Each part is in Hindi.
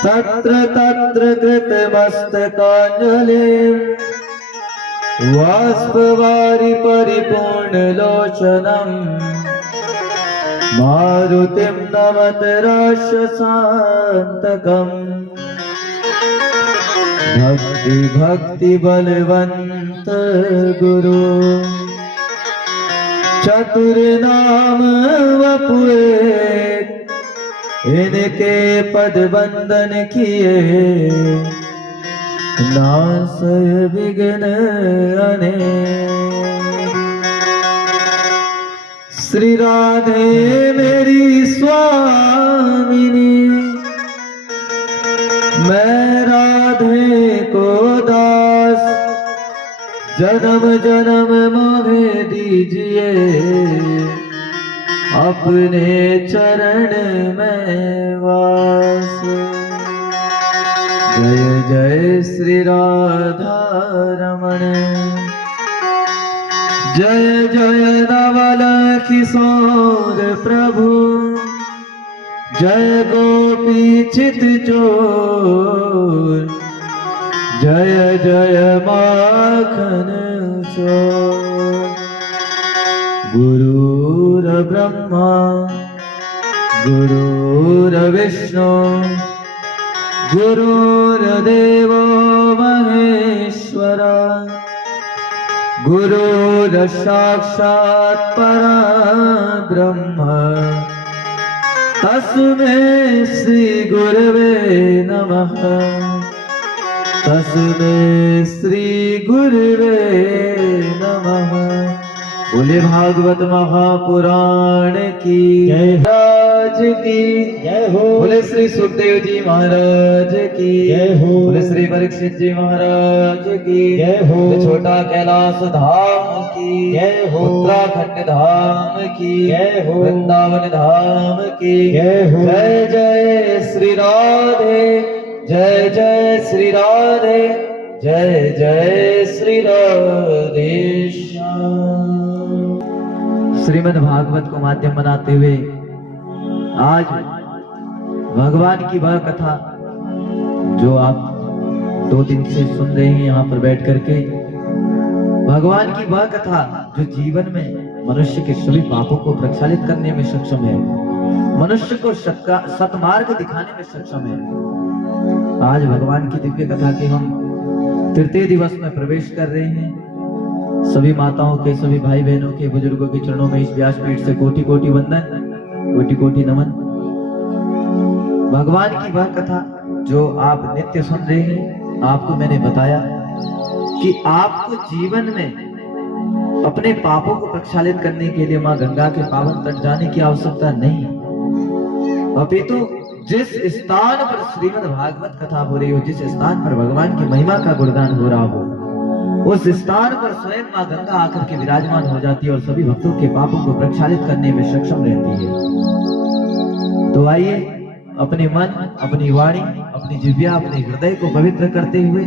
तत्र तत्र कृतमस्तकाञ्जलिं वाष्पवारि परिपूर्णलोचनं मारुतिं नमत राक्षसान्तकम् भक्ति भक्ति बलवंत गुरु चतुर नाम वपुए इनके पद बंदन किए नासय विघ्न अनेक। श्री राधे मेरी स्वामिनी मैं राधे को दास जन्म जन्म मोहे दीजिए अपने चरण में वास। जय जय श्री राधा रमण जय जय नवल किशोर प्रभु जय गोपी चित चोर जय जय माखन चोर। गुरुर ब्रह्मा गुरुर विष्णु गुरुर्देवो महेश्वरा गुरुर साक्षात् परब्रह्म तस्मै श्री गुरवे नमः तस्मै श्री गुरवे नमः। बोले भागवत महापुराण की जय राज की जय हो। बोले श्री सुखदेव जी महाराज की जय हो। बोले श्री परीक्षित जी महाराज की जय हो। छोटा कैलाश धाम की जय हो। उत्तराखंड धाम की जय हो। वृंदावन धाम की जय हो। जय जय श्री राधे जय जय श्री राधे जय जय श्री राधे श्याम। श्रीमद् भागवत को माध्यम बनाते हुए आज भगवान की वह कथा जो आप 2 दिन से सुन रहे हैं यहाँ पर बैठ करके, भगवान की वह कथा जो जीवन में मनुष्य के सभी पापों को प्रक्षालित करने में सक्षम है, मनुष्य को सतमार्ग दिखाने में सक्षम है। आज भगवान की दिव्य कथा के हम तृतीय दिवस में प्रवेश कर रहे हैं। सभी माताओं के, सभी भाई बहनों के, बुजुर्गों के चरणों में इस व्यासपीठ से कोटि कोटि वंदन, कोटि कोटि नमन। भगवान की वह कथा जो आप नित्य सुन रहे हैं, आपको मैंने बताया कि आपको जीवन में अपने पापों को प्रक्षालित करने के लिए मां गंगा के पावन तट जाने की आवश्यकता नहीं, अपितु जिस स्थान पर श्रीमद् भागवत कथा हो रही हो, जिस स्थान पर भगवान की महिमा का गुणगान हो रहा हो, उस स्थान पर स्वयं मां गंगा आकर के विराजमान हो जाती है और सभी भक्तों के पापों को प्रक्षालित करने में सक्षम रहती है। तो आइए अपने मन, अपनी वाणी, अपनी जिह्वा, अपने हृदय को पवित्र करते हुए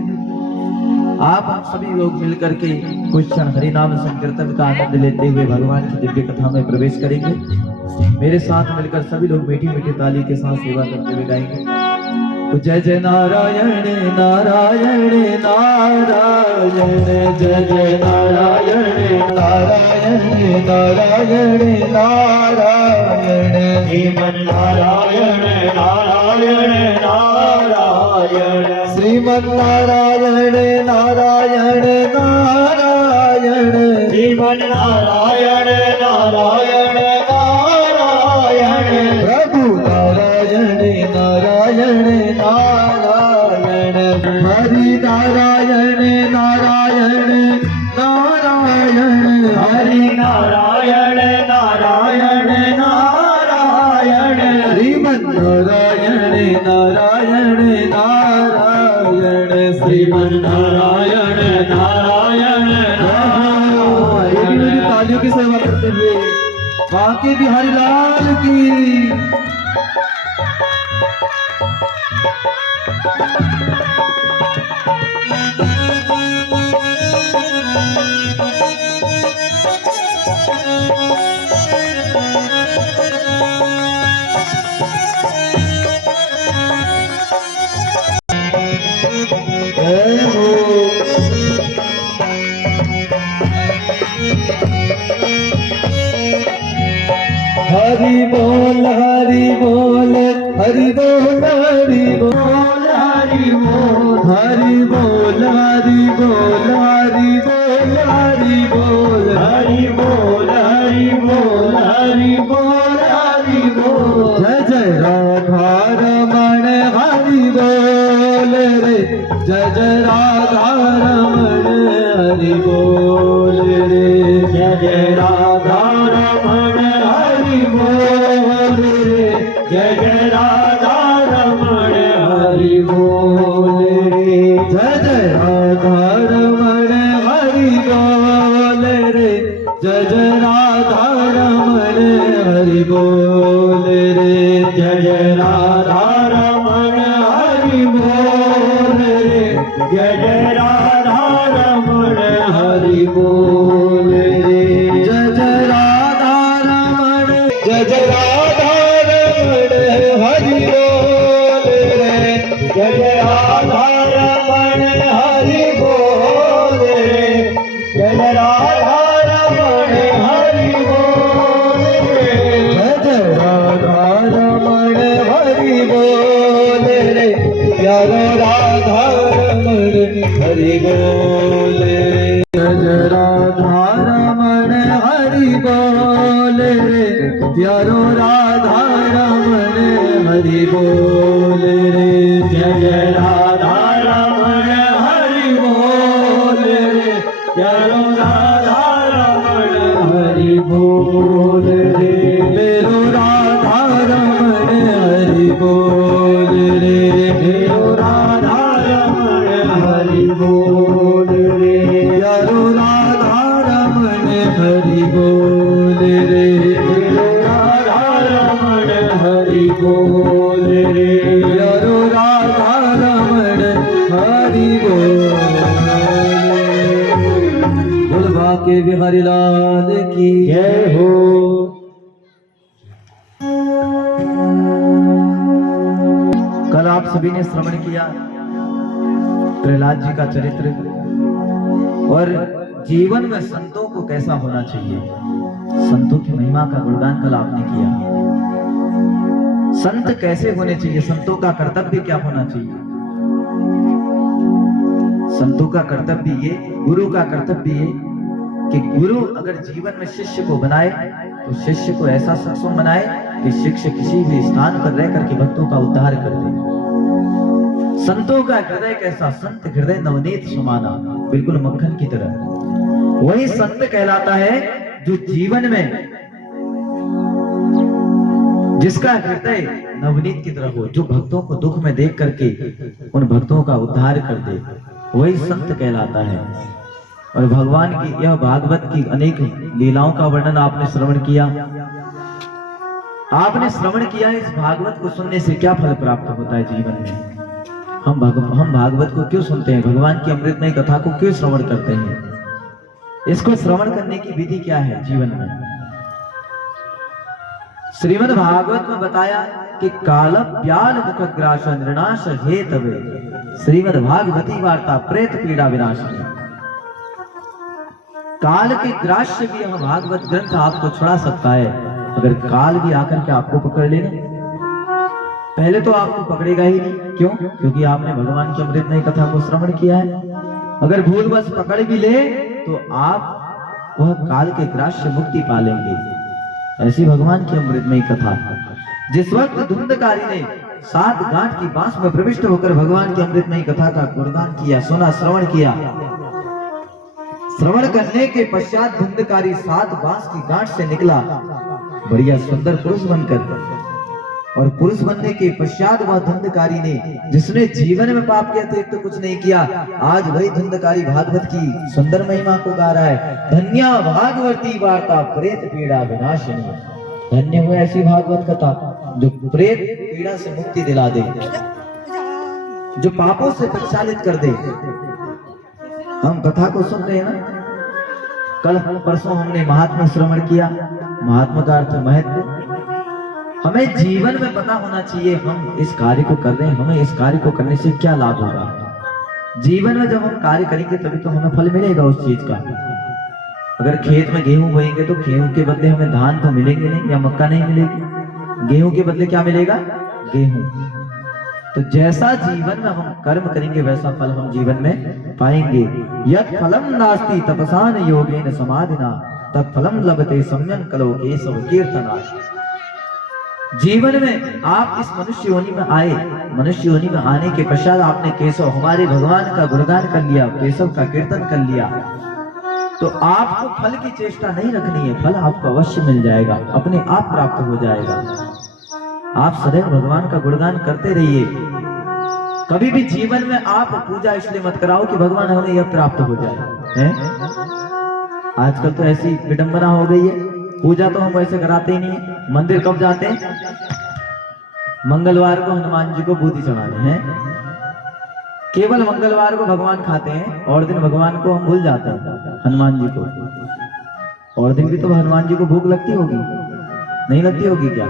आप हम सभी लोग मिलकर के कुछ क्षण हरि नाम संकीर्तन का आनंद लेते हुए भगवान की दिव्य कथा में प्रवेश करेंगे। मेरे साथ मिलकर सभी लोग मीठी मीठी ताली के साथ सेवा करते हुए गाएंगे। जय जय नारायण नारायण नारायण जय जय नारायण नारायण नारायण नारायण श्रीमन नारायण नारायण नारायण श्रीमन नारायण नारायण नारायण श्रीमन नारायण नारायण नारायण प्रभु नारायण नारायण नारायण हरि नारायण नारायण नारायण हरि नारायण नारायण नारायण श्रीमन नारायण नारायण नारायण श्रीमन नारायण नारायण नारायण। तालियों की सेवा करते हुए बांके बिहारी लाल की। बोल हरि बोल हरि बोल हरि बोल हरि बोल हरि बोल हरि बोल हरि बोल हरि बोल हरि बोल हरि बोल जय जय राधा रमण हरि बोल रे जय जय राधा रमण हरि बोल रे जय जय राधा रमण हरि बोल रे जय जय राधा रमण हरि बोल रे जय जय राधा रमण हरि बोल रे जय जय राधा रमण हरि बोल रे जय जय राधा रमण हरि बोल रे जय जय राधा रमण हरि बोल रे जय जय राधा रमण जय जय राधा रमण हरि बोल रे जय जय राधा रमण हरि बोल रे जय जय राधा रमण हरि बोल रे जय जय राधा रमण हरि बोल रे प्यारो राधा रमण हरि बोल रे जय जय राधा रमण हरि बोल रे प्यारो राधा रमण हरि बोल रे जय जय राधा रमण हरि बोल रे प्यारो राधा रमण हरि बोल रे मेरो राधा रमण हरि बोल रे मेरो राधा रमण हरि बोल रे प्यारो राधा रमण हरि बोल रे मेरो राधा रमण हरि बोल रे प्यारो राधा रमण हरि बोल बोलवा के बिहारी लाल की जय हो। कल आप सभी ने श्रवण किया प्रहलाद जी का चरित्र और जीवन में संतों को कैसा होना चाहिए। संतों की महिमा का गुणगान कल आपने किया। संत कैसे होने चाहिए, संतों का कर्तव्य क्या होना चाहिए। संतों का कर्तव्य ये, गुरु का कर्तव्य ये कि गुरु अगर जीवन में शिष्य को बनाए तो शिष्य को ऐसा सक्षम बनाए कि शिष्य किसी भी स्थान पर रह करके भक्तों का उद्धार कर दे। संतों का हृदय कैसा, संत हृदय नवनीत समाना, बिल्कुल मक्खन की तरह। वही संत कहलाता है जो जीवन में जिसका हृदय नवनीत की तरह हो, जो भक्तों को दुख में देख करके उन भक्तों का उद्धार कर दे, वही संत कहलाता है। और भगवान की यह भागवत की अनेक लीलाओं का वर्णन आपने श्रवण किया। आपने श्रवण किया इस भागवत को सुनने से क्या फल प्राप्त होता है जीवन में। हम भागवत को क्यों सुनते हैं, भगवान की अमृतमय कथा को क्यों श्रवण करते हैं। इसको श्रवण करने की विधि क्या है जीवन में। श्रीमद् भागवत में बताया कि काल प्याल मुखग्रास नृणाश हेतवे श्रीमद् भागवती वार्ता प्रेत पीड़ा विनाशिनी। काल के ग्रास से भी यह भागवत ग्रंथ आपको छुड़ा सकता है अगर काल भी आकर के आपको पकड़ लेना। पहले तो आपको पकड़ेगा ही नहीं, क्यों? क्योंकि आपने भगवान की अमृतमय कथा को श्रवण किया है। अगर भूलवश पकड़ भी ले तो आप वह काल के ग्रास से मुक्ति पा लेंगे। ऐसी भगवान की अमृतमय कथा। जिस वक्त धुंधकारी ने 7 गांठ की बांस में प्रविष्ट होकर भगवान की अमृतमय कथा का गुणगान किया, सुना, श्रवण किया, श्रवण करने के पश्चात धुंधकारी 7 बांस की गांठ से निकला बढ़िया सुंदर पुरुष बनकर। और पुरुष बनने के पश्चात वह धुंधकारी ने, जिसने जीवन में पाप के अतिरिक्त तो कुछ नहीं किया, आज वही धुंधकारी भागवत की सुंदर महिमा को गा रहा है। धन्या भागवती वार्ता प्रेत पीड़ा विनाशिनी। धन्य हुए ऐसी भागवत कथा जो प्रेत पीड़ा से मुक्ति दिला दे, जो पापों से प्रक्षालित कर दे। हम कथा को सुन रहे हैं ना, कल परसों हमने महात्मा श्रवण किया। महात्मा का अर्थ महत्व। हमें जीवन में पता होना चाहिए हम इस कार्य को कर रहे हैं, हमें इस कार्य को करने से क्या लाभ होगा। जीवन में जब हम कार्य करेंगे तभी तो हमें फल मिलेगा उस चीज का। अगर खेत में गेहूं बोएंगे तो गेहूं के बदले हमें धान तो मिलेंगे नहीं, या मक्का नहीं मिलेगी। गेहूं के बदले क्या मिलेगा? गेहूं। तो जैसा जीवन में हम कर्म करेंगे वैसा फल हम जीवन में पाएंगे। यत् फलम नास्ति तपसान योगेन समाधिना तत् फलम लभते सम्यं कलो केशव कीर्तना। जीवन में आप इस मनुष्य योनि में आए, मनुष्य योनि में आने के पश्चात आपने केशव हमारे भगवान का गुणगान कर लिया, केशव का कीर्तन कर लिया, तो आपको फल की चेष्टा नहीं रखनी है, फल आपको अवश्य मिल जाएगा, अपने आप प्राप्त हो जाएगा। आप सदैव भगवान का गुणगान करते रहिए। कभी भी जीवन में आप पूजा इसलिए मत कराओ कि भगवान हमें यह प्राप्त हो जाए, है? आजकल तो ऐसी विडंबना हो गई है, पूजा तो हम वैसे कराते ही नहीं है। मंदिर कब जाते हैं? मंगलवार को हनुमान जी को बूंदी चढ़ाने हैं, केवल मंगलवार को भगवान खाते हैं और दिन भगवान को हम भूल जाते हैं, हनुमान जी को। और दिन भी तो हनुमान जी को भूख लगती होगी, नहीं लगती होगी क्या?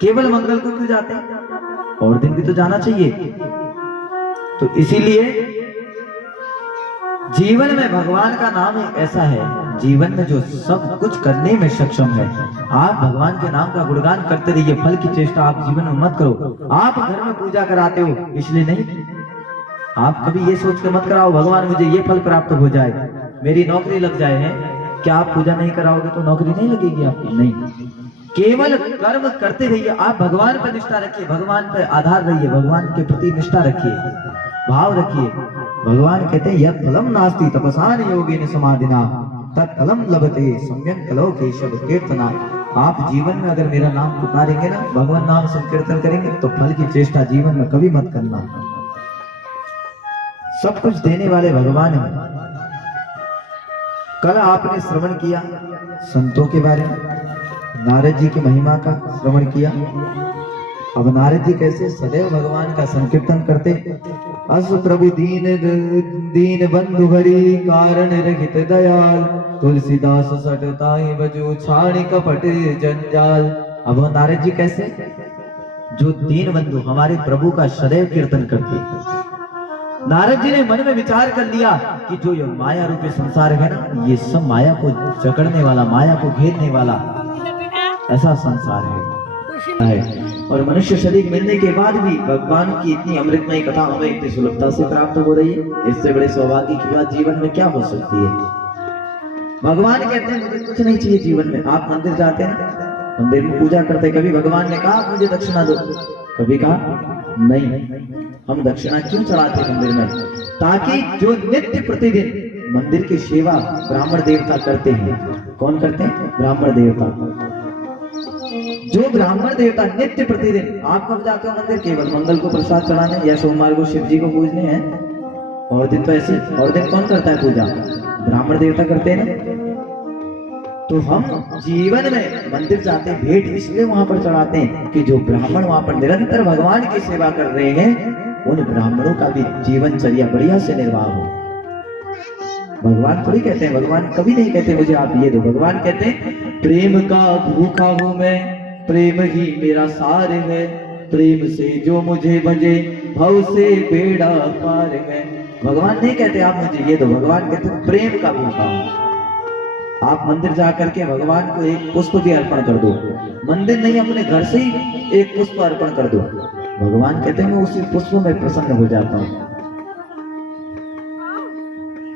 केवल मंगल को क्यों जाते हैं? और दिन भी तो जाना चाहिए। तो इसीलिए जीवन में भगवान का नाम एक ऐसा है, जीवन में जो सब कुछ करने में सक्षम है। आप भगवान के नाम का गुणगान करते रहिए, फल की चेष्टा आप जीवन में मत करो। आप घर में पूजा कराते हो इसलिए नहीं, आप कभी ये सोच के मत कराओ भगवान मुझे ये फल प्राप्त हो जाए, मेरी नौकरी लग जाए, है क्या? आप पूजा नहीं कराओगे तो नौकरी नहीं लगेगी आपकी, नहीं। केवल कर्म करते रहिए, आप भगवान पर निष्ठा रखिए, भगवान पर आधार रहिए, भगवान के प्रति निष्ठा रखिए, भाव रखिए। भगवान कहते हैं यत् फलम नास्ति तपसान योगेन समाधिना तत् फलम लभते सम्यं कलो केशव कीर्तना। आप जीवन में अगर मेरा नाम पुकारेंगे ना, भगवान नाम संकीर्तन करेंगे, तो फल की चेष्टा जीवन में कभी मत करना। सब कुछ देने वाले भगवान हैं। कल आपने श्रवण किया संतों के बारे में, नारद जी की महिमा का श्रवण किया। अब नारद जी कैसे सदैव भगवान का संकीर्तन करते। अस प्रभु दीन दीन बंधु हरि कारण रहित दयाल तुलसीदास सटताई बजो छाणी कपट जंजाल। अब नारद जी कैसे, जो दीन बंधु हमारे प्रभु का सदैव कीर्तन करते। नारद जी ने मन में विचार कर लिया कि जो ये माया रूपी संसार है ना, ये सब माया को जकड़ने वाला, माया को घेरने वाला ऐसा संसार है। और मनुष्य शरीर मिलने के बाद भी भगवान की इतनी अमृतमय कथा हमें इतनी सुलभता से प्राप्त हो रही है, इससे बड़े सौभाग्य की बात जीवन में क्या हो सकती है। भगवान कहते हैं मुझे कुछ नहीं चाहिए जीवन में। आप मंदिर जाते हैं ना, मंदिर में पूजा करते, कभी भगवान ने कहा मुझे दक्षिणा दो? कभी कहा नहीं। हम दक्षिणा क्यों चढ़ाते मंदिर में? ताकि जो नित्य प्रतिदिन मंदिर की सेवा ब्राह्मण देवता करते हैं। कौन करते हैं? ब्राह्मण देवता। जो ब्राह्मण देवता नित्य प्रतिदिन, आप कब जाते हो मंदिर? केवल मंगल को प्रसाद चढ़ाने या सोमवार को शिव जी को पूजने हैं। और दिन तो ऐसे, और दिन कौन करता है पूजा? ब्राह्मण देवता करते हैं ना। तो हम जीवन में मंदिर जाते हैं, भेंट इसलिए वहां पर चढ़ाते हैं कि जो ब्राह्मण वहां पर निरंतर भगवान की सेवा कर रहे हैं, उन ब्राह्मणों का भी जीवनचर्या बढ़िया से निर्वाह हो। भगवान थोड़ी कहते हैं, भगवान कभी नहीं कहते मुझे आप ये दो। भगवान कहते हैं प्रेम का भूखा हूं मैं, प्रेम ही मेरा सार है, प्रेम से जो मुझे भजे भव से बेड़ा पार है। भगवान नहीं कहते आप मुझे ये दो, भगवान कहते प्रेम का भूखा हूं। आप मंदिर जाकर के भगवान को एक पुष्प भी अर्पण कर दो, मंदिर नहीं अपने घर से ही एक पुष्प अर्पण कर दो, भगवान कहते हैं मैं उसी पुष्प में प्रसन्न हो जाता हूं।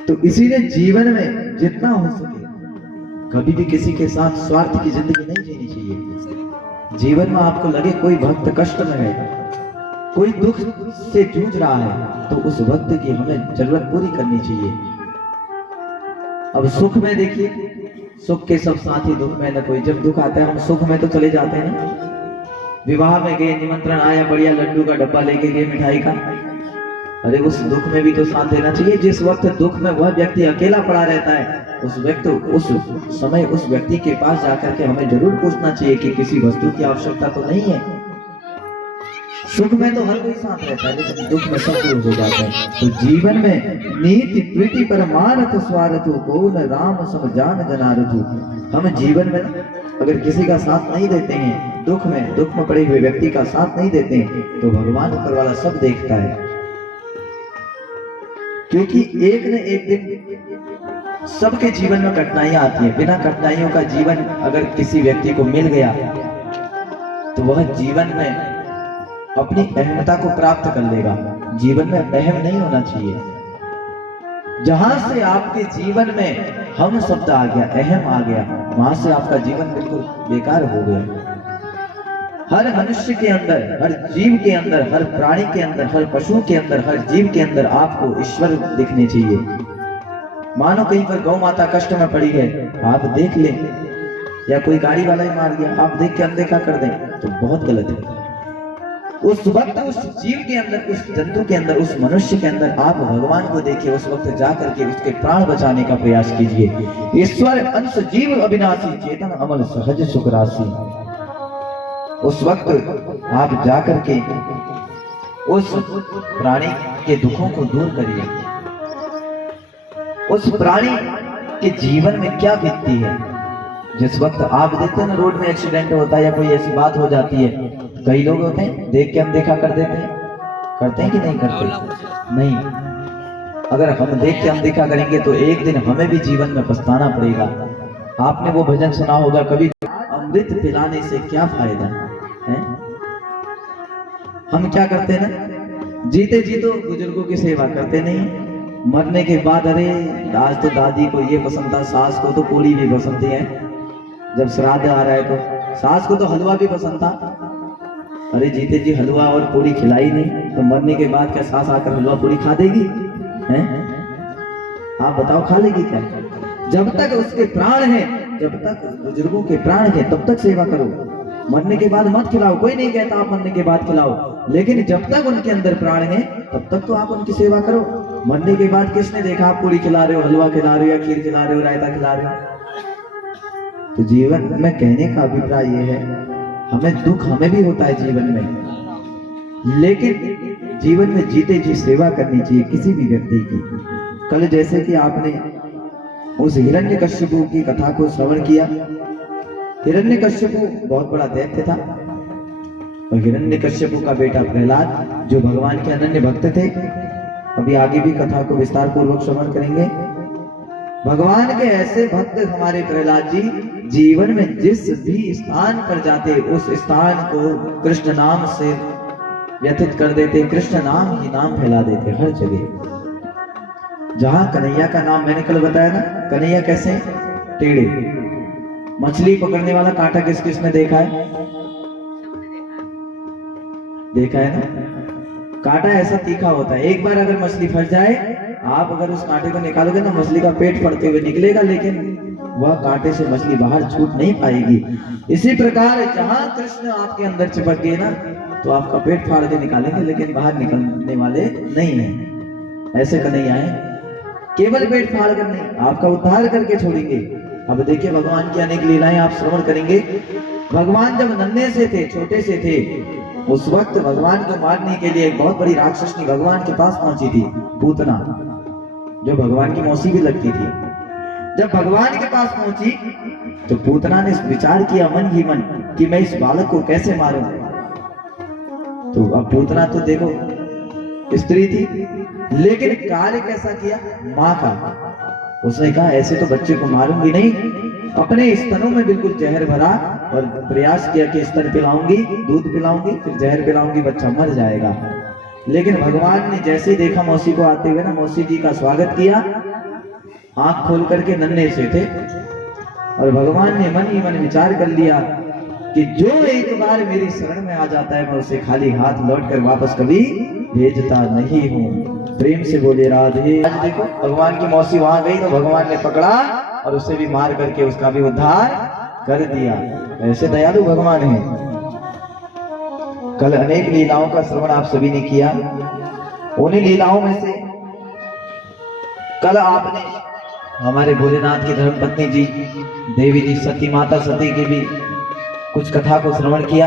तो इसीलिए जीवन में जितना हो सके कभी भी किसी के साथ स्वार्थ की जिंदगी नहीं जीनी चाहिए। जीवन में आपको लगे कोई भक्त कष्ट में है, कोई दुख से जूझ रहा है, तो उस वक्त की हमें जरूरत पूरी करनी चाहिए। अब सुख में देखिए, सुख के सब साथी दुख में न कोई। जब दुख आता है हम सुख में तो चले जाते हैं ना। विवाह में गए, निमंत्रण आया, बढ़िया लड्डू का डब्बा लेके गए मिठाई का, अरे उस दुख में भी तो साथ देना चाहिए। जिस वक्त दुख में वह व्यक्ति अकेला पड़ा रहता है, उस समय उस व्यक्ति के पास जाकर के हमें जरूर पूछना चाहिए कि किसी वस्तु की आवश्यकता तो नहीं है। सुख में तो हर कोई साथ रहता है, लेकिन दुख में सब दूर हो जाता है। तो जीवन में नीति प्रीति परमार्थ स्वार्थु बोल राम सब जान जनारथु। हम जीवन में अगर किसी का साथ नहीं देते हैं, दुख में पड़े हुए व्यक्ति का साथ नहीं देते हैं, तो भगवान ऊपर वाला सब देखता है। क्योंकि एक न एक दिन सबके जीवन में कठिनाइयां आती है। बिना कठिनाइयों का जीवन अगर किसी व्यक्ति को मिल गया, तो वह जीवन में अपनी अहमता को प्राप्त कर लेगा। जीवन में अहम नहीं होना चाहिए। जहां से आपके जीवन में हम शब्द आ गया, अहम आ गया, वहां से आपका जीवन बिल्कुल बेकार हो गया। हर मनुष्य के अंदर, हर जीव के अंदर, हर प्राणी के अंदर, हर पशु के अंदर, हर जीव के अंदर आपको ईश्वर दिखने चाहिए। मानो कहीं पर गौ माता कष्ट में पड़ी है, आप देख लें, या कोई गाड़ी वाला ही मार दिया, आप देख के अनदेखा कर दें, तो बहुत गलत है। उस वक्त उस जीव के अंदर, उस जंतु के अंदर, उस मनुष्य के अंदर आप भगवान को देखिए। उस वक्त जा करके उसके प्राण बचाने का प्रयास कीजिए। ईश्वर अंश जीव अविनाशी, चेतन अमल सहज सुख राशि। उस वक्त आप जाकर के उस प्राणी के दुखों को दूर करिए। उस प्राणी के जीवन में क्या बीतती है। जिस वक्त आप देखते हैं ना, रोड में एक्सीडेंट होता है या कोई ऐसी बात हो जाती है, कई लोग होते हैं देख के अनदेखा कर देते हैं। करते हैं कि नहीं करते? नहीं। अगर हम देख के अनदेखा करेंगे तो एक दिन हमें भी जीवन में पछताना पड़ेगा। आपने वो भजन सुना होगा कभी, अमृत पिलाने से क्या फायदा है। हम क्या करते हैं ना, जीते जी तो बुजुर्गों की सेवा करते नहीं, मरने के बाद अरे आज तो दादी को ये पसंद था, सास को तो पूरी भी पसंद है, जब श्राद्ध आ रहा है तो सास को तो हलवा भी पसंद था। अरे जीते जी हलवा और पूरी खिलाई नहीं, तो मरने के बाद क्या सास आकर हलवा पूरी खा देगी? हैं? आप बताओ, खा लेगी क्या? जब तक उसके प्राण हैं, जब तक बुजुर्गों के प्राण हैं, तब तक सेवा करो। मरने के बाद मत खिलाओ, कोई नहीं कहता आप मरने के बाद खिलाओ, लेकिन जब तक उनके अंदर प्राण है तब तक तो आप उनकी सेवा करो। मरने के बाद किसने देखा आप पूरी खिला रहे हो, हलवा खिला रहे हो, या खीर खिला रहे हो, रायता खिला रहे हो? तो जीवन में कहने का अभिप्राय ये है, हमें दुख हमें भी होता है जीवन में, लेकिन जीवन में जीते जी सेवा करनी चाहिए किसी भी व्यक्ति की। कल जैसे कि आपने उस हिरण्यकश्यपु की कथा को श्रवण किया। हिरण्यकश्यपु बहुत बड़ा दैत्य था, और हिरण्यकश्यपु का बेटा प्रहलाद जो भगवान के अनन्य भक्त थे। अभी आगे भी कथा को विस्तार पूर्वक श्रवण करेंगे। भगवान के ऐसे भक्त हमारे प्रहलाद जी जीवन में जिस भी स्थान पर जाते उस स्थान को कृष्ण नाम से व्यथित कर देते, कृष्ण नाम ही नाम फैला देते हर जगह। जहां कन्हैया का नाम, मैंने कल बताया ना, कन्हैया कैसे टेढ़े। मछली पकड़ने वाला कांटा किस किसने देखा है? देखा है ना? कांटा ऐसा तीखा होता है, एक बार अगर मछली फंस जाए, आप अगर उस कांटे को निकालोगे ना, मछली का पेट फटते हुए निकलेगा, लेकिन वह कांटे से मछली बाहर छूट नहीं पाएगी। इसी प्रकार जहां कृष्ण आपके अंदर चिपक गए ना, तो आपका पेट फाड़ के निकालेंगे, लेकिन बाहर निकलने वाले नहीं है। ऐसे कन्हैया है, केवल पेट फाड़ कर नहीं, आपका उद्धार करके छोड़ेंगे। अब देखिए भगवान की अनेक लीलाएं आप श्रवण करेंगे। भगवान जब नन्हे से थे, छोटे से थे, उस वक्त भगवान को मारने के लिए एक बहुत बड़ी राक्षसनी भगवान के पास पहुंची थी, पूतना, जो भगवान की मौसी भी लगती थी। जब भगवान के पास पहुंची तो पूतना ने विचार किया मन ही मन कि मैं इस बालक को कैसे मारूं। तो अब पूतना तो देखो स्त्री थी, लेकिन कार्य कैसा किया माँ का। उसने कहा ऐसे तो बच्चे को मारूंगी नहीं, अपने स्तनों में बिल्कुल जहर भरा और प्रयास किया कि स्तन पिलाऊंगी, दूध पिलाऊंगी, फिर जहर पिलाऊंगी, बच्चा मर जाएगा। लेकिन भगवान ने जैसे ही देखा मौसी को आते हुए ना, मौसी जी का स्वागत किया, आंख खोल करके नन्हे से थे, और भगवान ने मन ही मन विचार कर लिया कि जो एक बार मेरी शरण में आ जाता है मैं उसे खाली हाथ लौटकर वापस कभी भेजता नहीं हूँ। प्रेम से बोले राधे। आज देखो भगवान की मौसी वहां गई तो भगवान ने पकड़ा और उसे भी मार करके उसका भी उद्धार कर दिया। ऐसे दयालु भगवान है। कल अनेक लीलाओं का श्रवण आप सभी ने किया। उन्हीं लीलाओं में से कल आपने हमारे भोलेनाथ की धर्मपत्नी जी देवी जी सती माता सती की भी कुछ कथा को श्रवण किया।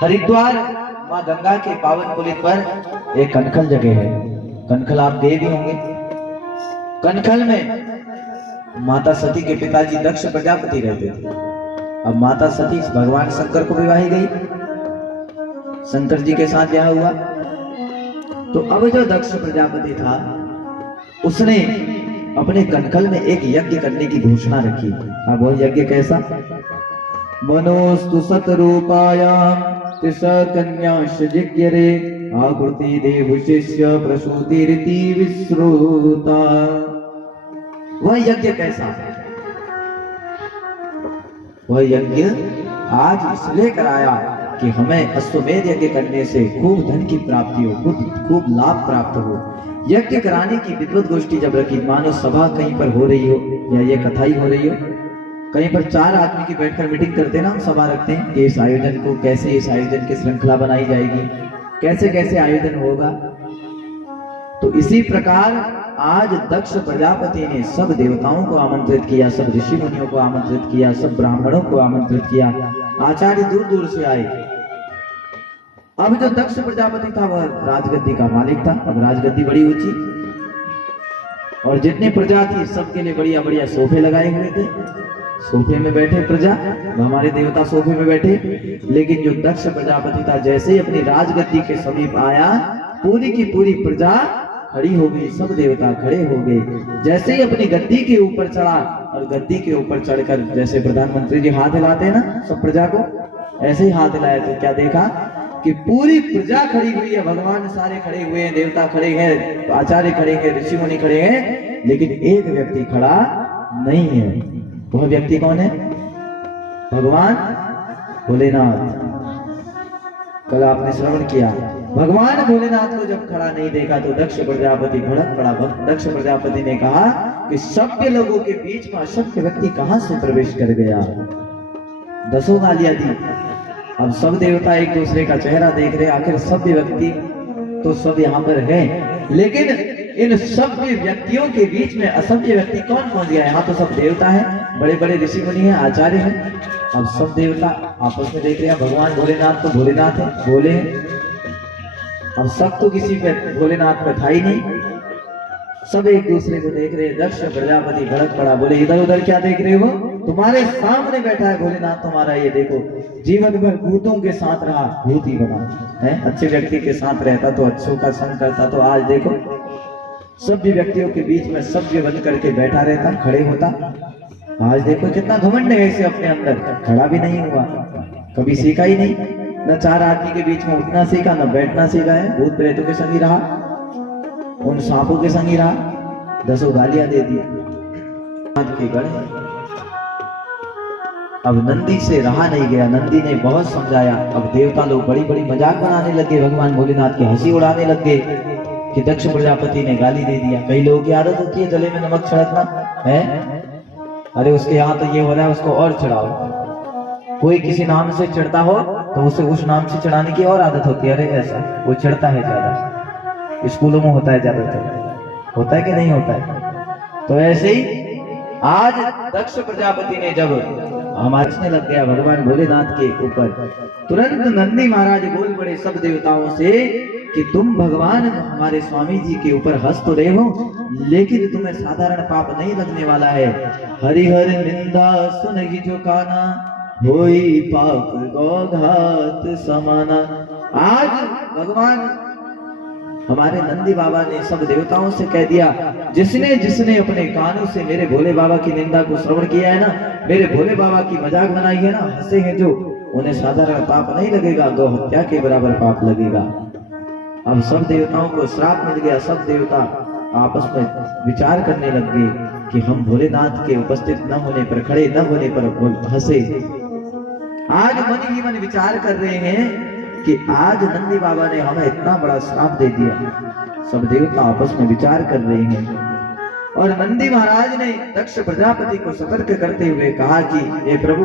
हरिद्वार मां गंगा के पावन पुलित पर एक कनखल जगह है। कनखल आप गए भी होंगे। कनखल में माता सती के पिताजी दक्ष प्रजापति रहते थे। अब माता सती भगवान शंकर को विवाही गई, शंकर जी के साथ ब्याह हुआ। तो अब जो दक्ष प्रजापति था उसने अपने कनखल में एक यज्ञ करने की घोषणा रखी। अब वह यज्ञ कैसा? मनोस्तु सतरूपायाम तिस कन्या जिज्ञरे आकृति देव शिष्य प्रसूति रीति विश्रुता। वह यज्ञ कैसा है? वह यज्ञ आज इसलिए कराया कि हमें अश्वमेध यज्ञ करने से खूब धन की प्राप्ति हो, खूब लाभ प्राप्त हो। यज्ञ कराने की विद्वत गोष्ठी जब रखी, मानो सभा कहीं पर हो रही हो या ये कथा ही हो रही हो, कहीं पर 4 आदमी की बैठकर मीटिंग करते हैं ना, हम सभा रखते हैं कि इस आयोजन को कैसे, इस आयोजन की श्रृंखला बनाई जाएगी, कैसे कैसे आयोजन होगा। तो इसी प्रकार आज दक्ष प्रजापति ने सब देवताओं को आमंत्रित किया, सब ऋषि मुनियों को आमंत्रित किया, सब ब्राह्मणों को आमंत्रित किया, आचार्य दूर दूर से आए। अब जो दक्ष प्रजापति था वह राजगद्दी का मालिक था। अब राजगद्दी बड़ी ऊंची और जितनी प्रजा थी सबके लिए बढ़िया बढ़िया सोफे लगाए हुए थे। सोफे में बैठे प्रजा, हमारे देवता सोफे में बैठे। लेकिन जो दक्ष प्रजापति था जैसे ही अपनी राजगद्दी के समीप आया, पूरी की पूरी प्रजा खड़ी हो गई, सब देवता खड़े हो गए। जैसे ही अपनी गद्दी के ऊपर चढ़ा और गद्दी के ऊपर चढ़कर जैसे प्रधानमंत्री जी हाथ हिलाते हैं ना सब प्रजा को, ऐसे ही हाथ हिलाया तो क्या देखा कि पूरी प्रजा खड़ी हुई है, भगवान सारे खड़े हुए हैं, देवता खड़े हैं, आचार्य खड़े हैं, ऋषि मुनि खड़े हैं, लेकिन एक व्यक्ति खड़ा नहीं है। वह व्यक्ति कौन है? भगवान भोलेनाथ। कल आपने श्रवण किया, भगवान भोलेनाथ को जब खड़ा नहीं देखा तो दक्ष प्रजापति भड़क पड़ा। दक्ष प्रजापति ने कहा कि सभ्य लोगों के बीच में असभ्य व्यक्ति कहां से प्रवेश कर गया। 10 गालियां दी। अब सब देवता एक दूसरे का चेहरा देख रहे, आखिर सभ्य व्यक्ति तो सब यहाँ पर है, लेकिन इन सभ्य व्यक्तियों के बीच में असभ्य व्यक्ति कौन पहुंच गया? यहाँ तो सब देवता है, बड़े बड़े ऋषि मुनि हैं, आचार्य हैं। अब सब देवता आपस में देख रहे हैं, भगवान भोलेनाथ तो भोलेनाथ है, भोले हैं। अब सब तो किसी पे भोलेनाथ पे था ही नहीं, सब एक दूसरे को देख रहे हैं। दक्ष प्रजापति भड़क पड़ा, बोले इधर उधर क्या देख रहे हो? तुम्हारे सामने बैठा है भोलेनाथ तुम्हारा, ये देखो। जीवन भर भूतों के साथ रहा, भूत ही बना है। अच्छे व्यक्ति के साथ रहता तो अच्छों का संग करता, तो आज देखो सभ्य व्यक्तियों के बीच में सभ्य बन करके बैठा रहता, खड़े होता। आज देखो कितना घमंड है इसे अपने अंदर, खड़ा भी नहीं हुआ, कभी सीखा ही नहीं, न 4 आदमी के बीच में उठना सीखा, न बैठना सीखा है। भूत प्रेतों के संग ही रहा, उन सांपों के संग ही रहा, 10 गालियां दे दी। के गढ़ अब नंदी से रहा नहीं गया, नंदी ने बहुत समझाया। अब देवता लोग बड़ी बड़ी मजाक बनाने लगे, भगवान भोलेनाथ की हंसी उड़ाने लगे कि दक्ष प्रजापति ने गाली दे दिया। कई लोगों की आदत होती है गले में नमक छिड़कना है, अरे उसके यहाँ तो ये हो रहा है, उसको और चढ़ाओ। कोई किसी नाम से चिढ़ता हो तो उसे उस नाम से चढ़ाने की और आदत होती है, अरे ऐसा वो चिढ़ता है ज्यादा। स्कूलों में होता है ज्यादातर, होता है कि नहीं होता है? तो ऐसे ही आज दक्ष प्रजापति ने जब हमारे लग गया भगवान भोलेनाथ के ऊपर, तुरंत नंदी महाराज बोल पड़े सब देवताओं से कि तुम भगवान हमारे स्वामी जी के ऊपर हंस तो रहे हो, लेकिन तुम्हें साधारण पाप नहीं लगने वाला है। हरिहर निंदा सुनहि जो काना, होई पाप गौघात समाना। आज भगवान हमारे नंदी बाबा ने सब देवताओं से कह दिया, जिसने जिसने अपने कानों से मेरे भोले बाबा की निंदा को श्रवण किया है ना, मेरे भोले बाबा की मजाक बनाई है ना, हंसे हैं जो, उन्हें साधारण पाप नहीं लगेगा, गौ हत्या के बराबर पाप लगेगा। अब सब देवताओं को श्राप मिल गया। सब देवता आपस में विचार करने लग गए कि हम भोलेनाथ के उपस्थित न होने पर, खड़े न होने पर हंसे। आज मन ही मन विचार कर रहे हैं कि आज नंदी बाबा ने हमें इतना बड़ा श्राप दे दिया। सब देवता आपस में विचार कर रहे हैं और नंदी महाराज ने दक्ष प्रजापति को सतर्क करते हुए कहा कि हे प्रभु,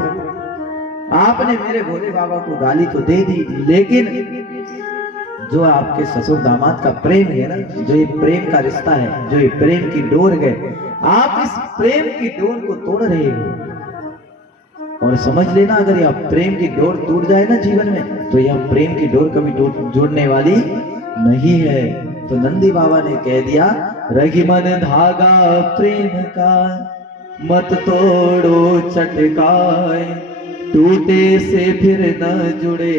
आपने मेरे भोले बाबा को गाली तो दे दी, लेकिन जो आपके ससुर दामाद का प्रेम है ना, जो ये प्रेम का रिश्ता है, जो ये प्रेम की डोर है, आप इस प्रेम की डोर को तोड़ रहे हो। और समझ लेना, अगर यह प्रेम की डोर टूट जाए ना जीवन में, तो यह प्रेम की डोर कभी जुड़ने वाली नहीं है। तो नंदी बाबा ने कह दिया, रही मन धागा प्रेम का, मत तोड़ो चटकाए, टूटे से फिर न जुड़े,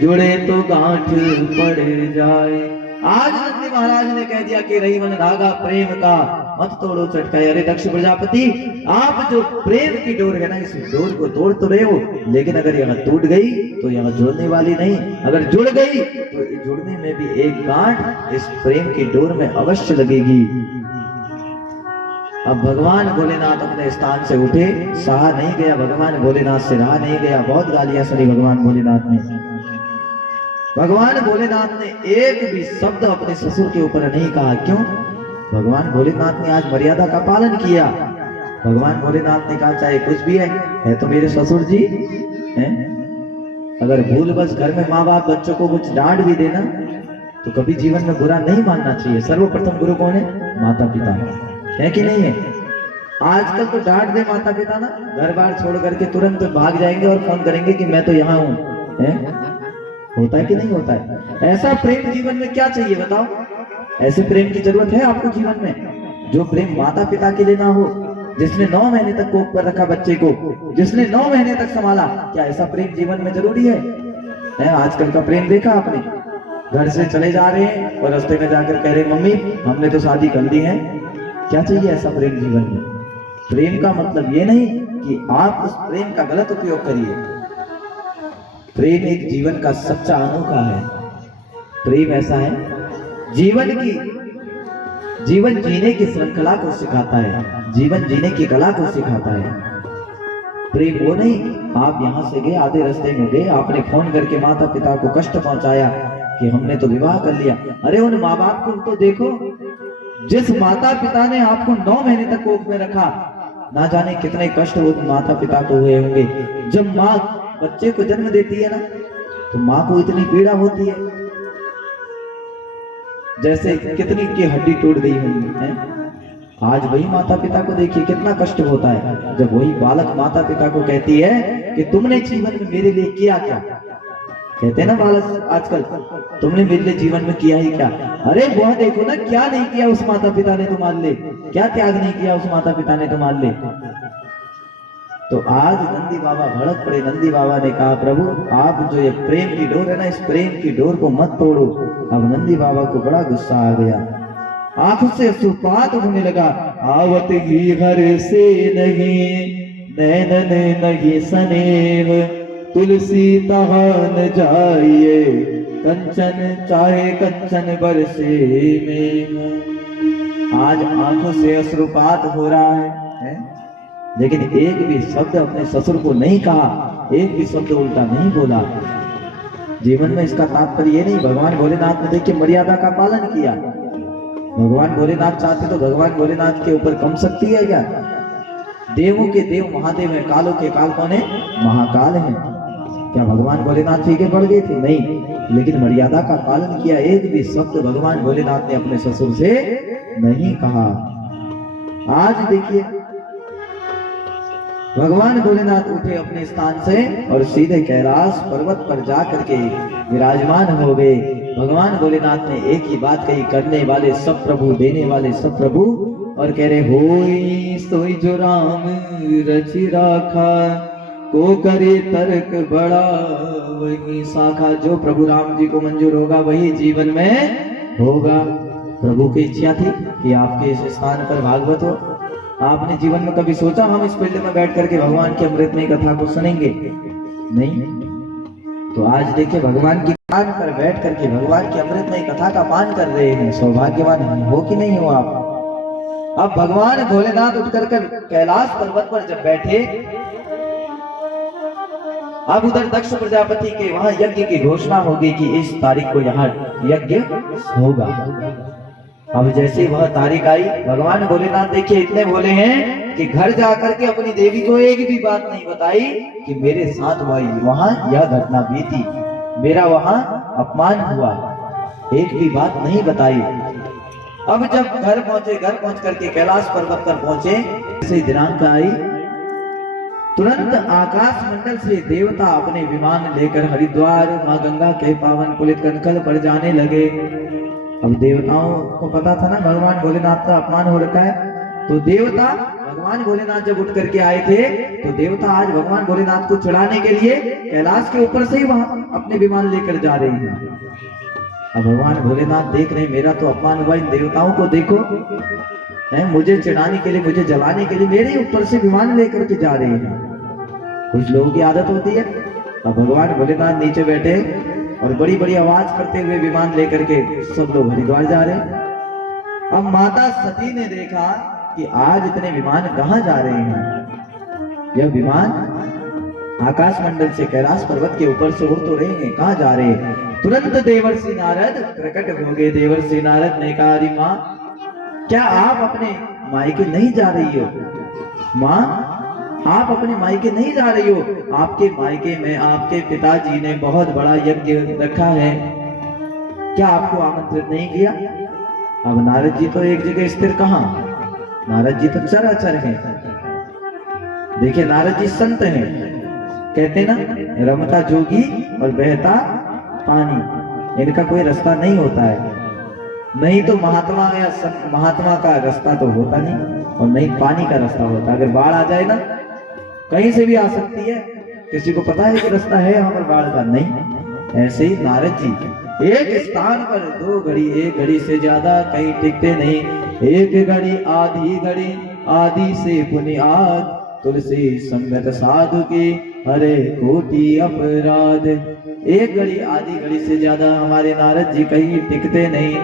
जुड़े तो गांठ पड़ जाए। आज नंदी महाराज ने कह दिया कि रही मन धागा प्रेम का, मत तोड़ो चटकाए। अरे दक्ष प्रजापति, आप जो प्रेम की डोर है ना, इस डोर को तोड़ तो रहे हो, लेकिन अगर यह टूट गई तो यह जुड़ने वाली नहीं, अगर जुड़ गई तो जुड़ने में भी एक गांठ इस प्रेम की डोर में अवश्य लगेगी। अब भगवान भोलेनाथ अपने स्थान से उठे, सहा नहीं गया भगवान भोलेनाथ से, रहा नहीं गया, बहुत गालियां सुनी भगवान भोलेनाथ ने। भगवान भोलेनाथ ने एक भी शब्द अपने ससुर के ऊपर नहीं कहा। क्यों? भगवान भोलेनाथ ने आज मर्यादा का पालन किया। भगवान भोलेनाथ ने कहा चाहे कुछ भी है तो मेरे ससुर जी हैं। अगर भूल बस घर में माँ बाप बच्चों को कुछ डांट भी देना तो कभी जीवन में बुरा नहीं मानना चाहिए। सर्वप्रथम गुरु कौन है? माता पिता है कि नहीं है? आजकल तो डांट दे माता पिता ना, घर बार छोड़ करके तुरंत भाग जाएंगे और फोन करेंगे कि मैं तो यहाँ हूँ। होता है कि नहीं होता है? ऐसा प्रेम जीवन में क्या चाहिए बताओ? ऐसे प्रेम की जरूरत है आपको जीवन में? जो प्रेम माता पिता के लिए ना हो, जिसने 9 महीने तक कोख पर रखा बच्चे को, जिसने 9 महीने तक संभाला, क्या ऐसा प्रेम जीवन में जरूरी है? आजकल का प्रेम देखा आपने? घर से चले जा रहे हैं और रास्ते में जाकर कह रहे मम्मी हमने तो शादी कर ली है। क्या चाहिए ऐसा प्रेम जीवन में? प्रेम का मतलब ये नहीं कि आप उस प्रेम का गलत उपयोग करिए। प्रेम एक जीवन का सच्चा अनोखा है। प्रेम ऐसा है जीवन जीने की श्रृंखला को सिखाता है, जीवन जीने की कला को सिखाता है। प्रेम वो नहीं, आप यहाँ से गए, आधे रास्ते में गए, आपने फोन करके माता पिता को कष्ट पहुंचाया कि हमने तो विवाह कर लिया। अरे उन माँ बाप को तो देखो, जिस माता पिता ने आपको 9 महीने तक कोख में रखा, ना जाने कितने कष्ट वो माता पिता को हुए होंगे। जब माँ बच्चे को जन्म देती है ना, तो माँ को इतनी पीड़ा होती है जैसे कितनी की हड्डी टूट गई होगी। आज वही माता पिता को देखिए कितना कष्ट होता है जब वही बालक माता पिता को कहती है कि तुमने जीवन में मेरे लिए किया क्या। कहते हैं ना बालक आजकल, तुमने मेरे लिए जीवन में किया ही क्या। अरे वह देखो ना क्या नहीं किया उस माता पिता ने तुम्हारे लिए, क्या त्याग नहीं किया उस माता पिता ने तुम्हारे लिए। तो आज नंदी बाबा भड़क पड़े। नंदी बाबा ने कहा प्रभु आप जो ये प्रेम की डोर है ना, इस प्रेम की डोर को मत तोड़ो। अब नंदी बाबा को बड़ा गुस्सा आ गया, आंखों से अश्रुपात होने लगा। आवत ही घर से नहीं नैनन नहीं सनेह, तुलसी तहान जाइए कंचन चाहे कंचन बरसे में। आज आंखों से अश्रुपात हो रहा है, लेकिन एक भी शब्द अपने ससुर को नहीं कहा, एक भी शब्द उल्टा नहीं बोला। जीवन में इसका तात्पर्य ये नहीं, भगवान भोलेनाथ ने देखिए मर्यादा का पालन किया। भगवान भोलेनाथ चाहते तो भगवान भोलेनाथ के ऊपर कम शक्ति है क्या? देवों के देव महादेव है, कालों के काल कौन है? महाकाल है। क्या भगवान भोलेनाथ फीके पड़ गए थे? नहीं, लेकिन मर्यादा का पालन किया। एक भी शब्द भगवान भोलेनाथ ने अपने ससुर से नहीं कहा। आज देखिए भगवान भोलेनाथ उठे अपने स्थान से और सीधे कैलाश पर्वत पर जाकर के विराजमान हो गए। भगवान भोलेनाथ ने एक ही बात कही, करने वाले सब प्रभु, देने वाले सब प्रभु, और कह रहे होई सोई जो राम रचि राखा, को करे तर्क बड़ा वही शाखा। जो प्रभु राम जी को मंजूर होगा वही जीवन में होगा। प्रभु की इच्छा थी कि आपके इस स्थान पर भागवत हो। आपने जीवन में कभी सोचा हम इस फील्ड में बैठ करके भगवान की अमृतमयी कथा को सुनेंगे? नहीं। तो आज देखिए भगवान की कान पर बैठ करके भगवान की अमृतमयी कथा का पान कर रहे हैं। सौभाग्यवान हो कि नहीं हो आप? अब भगवान भोलेनाथ उठकर कैलाश पर्वत पर जब बैठे, अब उधर दक्ष प्रजापति के वहां यज्ञ की घोषणा होगी कि इस तारीख को यहाँ यज्ञ होगा। अब जैसे वह तारीख आई, भगवान भोलेनाथ देखिए इतने भोले हैं कि घर जाकर के अपनी देवी को एक भी बात नहीं बताई कि मेरे साथ वहां यह घटना बीती, मेरा वहां अपमान हुआ, एक भी बात नहीं बताई। अब जब घर पहुंचे, घर पहुंच करके कैलाश पर्वत पर पहुंचे, जैसे दिनांक आई, तुरंत आकाश मंडल से देवता अपने विमान लेकर हरिद्वार मां गंगा के पावन पुलित कनकल पर जाने लगे। अब देवताओं को पता था ना भगवान भोलेनाथ का अपमान हो रखा है, तो देवता भगवान भोलेनाथ जब उठ करके आए थे, तो देवता आज भगवान भोलेनाथ को चढ़ाने के लिए कैलाश के ऊपर से ही वहां अपने विमान लेकर जा रहे हैं। अब भगवान भोलेनाथ देख रहे मेरा तो अपमान हुआ, इन देवताओं को देखो मुझे चिढ़ाने के लिए, मुझे जलाने के लिए मेरे ऊपर से विमान लेकर के जा रहे हैं। कुछ लोगों की आदत होती है। अब भगवान भोलेनाथ नीचे बैठे और बड़ी बड़ी आवाज करते हुए विमान लेकर के सब लोग हरिद्वार जा रहे हैं। अब माता सती ने देखा कि आज इतने विमान कहाँ जा रहे हैं। यह विमान आकाश मंडल से कैलाश पर्वत के ऊपर से उड़ तो रहे हैं, कहाँ जा रहे हैं। तुरंत देवर्षि नारद प्रकट हो गए। देवर्षि नारद ने कहा, अरे माँ, क्या आप अपने मायके नहीं जा रही हो? माँ, आप अपने मायके नहीं जा रही हो? आपके मायके में आपके पिताजी ने बहुत बड़ा यज्ञ रखा है, क्या आपको आमंत्रित नहीं किया? अब नारद जी तो एक जगह स्थिर कहाँ, नारद जी तो चराचर हैं। देखिए, नारद जी संत हैं, कहते ना, रमता जोगी और बहता पानी, इनका कोई रास्ता नहीं होता है। नहीं तो महात्मा या महात्मा का रास्ता तो होता नहीं, और नहीं पानी का रास्ता होता। अगर बाढ़ आ जाए ना, कहीं से भी आ सकती है, किसी को पता है कि रास्ता है यहाँ पर बाढ़ का? नहीं। ऐसे ही नारद जी एक स्थान पर 2 घड़ी, 1 घड़ी से ज्यादा कहीं टिकते नहीं। 1 घड़ी आधी घड़ी, आधी से पुनियाद, तुलसी संगत साधु की हरे कोटि अपराध। 1 घड़ी आधी घड़ी से ज्यादा हमारे नारद जी कहीं टिकते नहीं।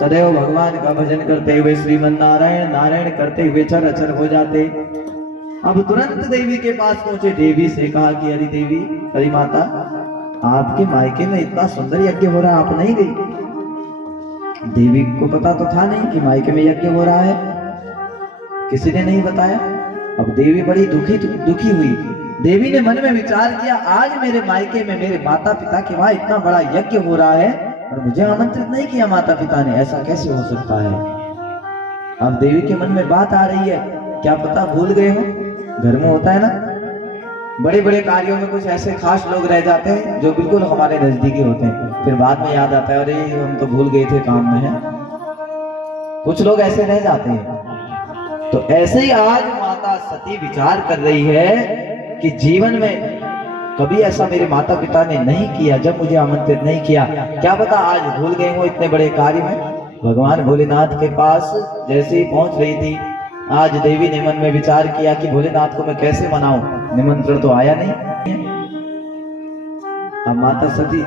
सदैव भगवान का भजन करते हुए श्रीमन नारायण नारायण करते हुए चर हो जाते। अब तुरंत देवी के पास पहुंचे। देवी से कहा कि अरे देवी, अरे माता, आपके मायके में इतना सुंदर यज्ञ हो रहा है, आप नहीं गई? देवी को पता तो था नहीं कि मायके में यज्ञ हो रहा है, किसी ने नहीं बताया। अब देवी बड़ी दुखी हुई। देवी ने मन में विचार किया, आज मेरे मायके में मेरे माता पिता के वहां इतना बड़ा यज्ञ हो रहा है और मुझे आमंत्रित नहीं किया माता पिता ने, ऐसा कैसे हो सकता है? अब देवी के मन में बात आ रही है, क्या पता भूल गए हो। घर में होता है ना, बड़े बड़े कार्यों में कुछ ऐसे खास लोग रह जाते हैं जो बिल्कुल हमारे नजदीकी होते हैं, फिर बाद में याद आता है, अरे हम तो भूल गए थे, काम में है। कुछ लोग ऐसे रह जाते हैं। तो ऐसे ही आज माता सती विचार कर रही है कि जीवन में कभी ऐसा मेरे माता पिता ने नहीं किया, जब मुझे आमंत्रित नहीं किया, क्या पता आज भूल गए हो इतने बड़े कार्य में। भगवान भोलेनाथ के पास जैसे ही पहुंच रही थी, आज देवी ने मन में विचार किया कि भोलेनाथ को मैं कैसे मनाऊं, निमंत्रण तो आया नहीं। अब माता सती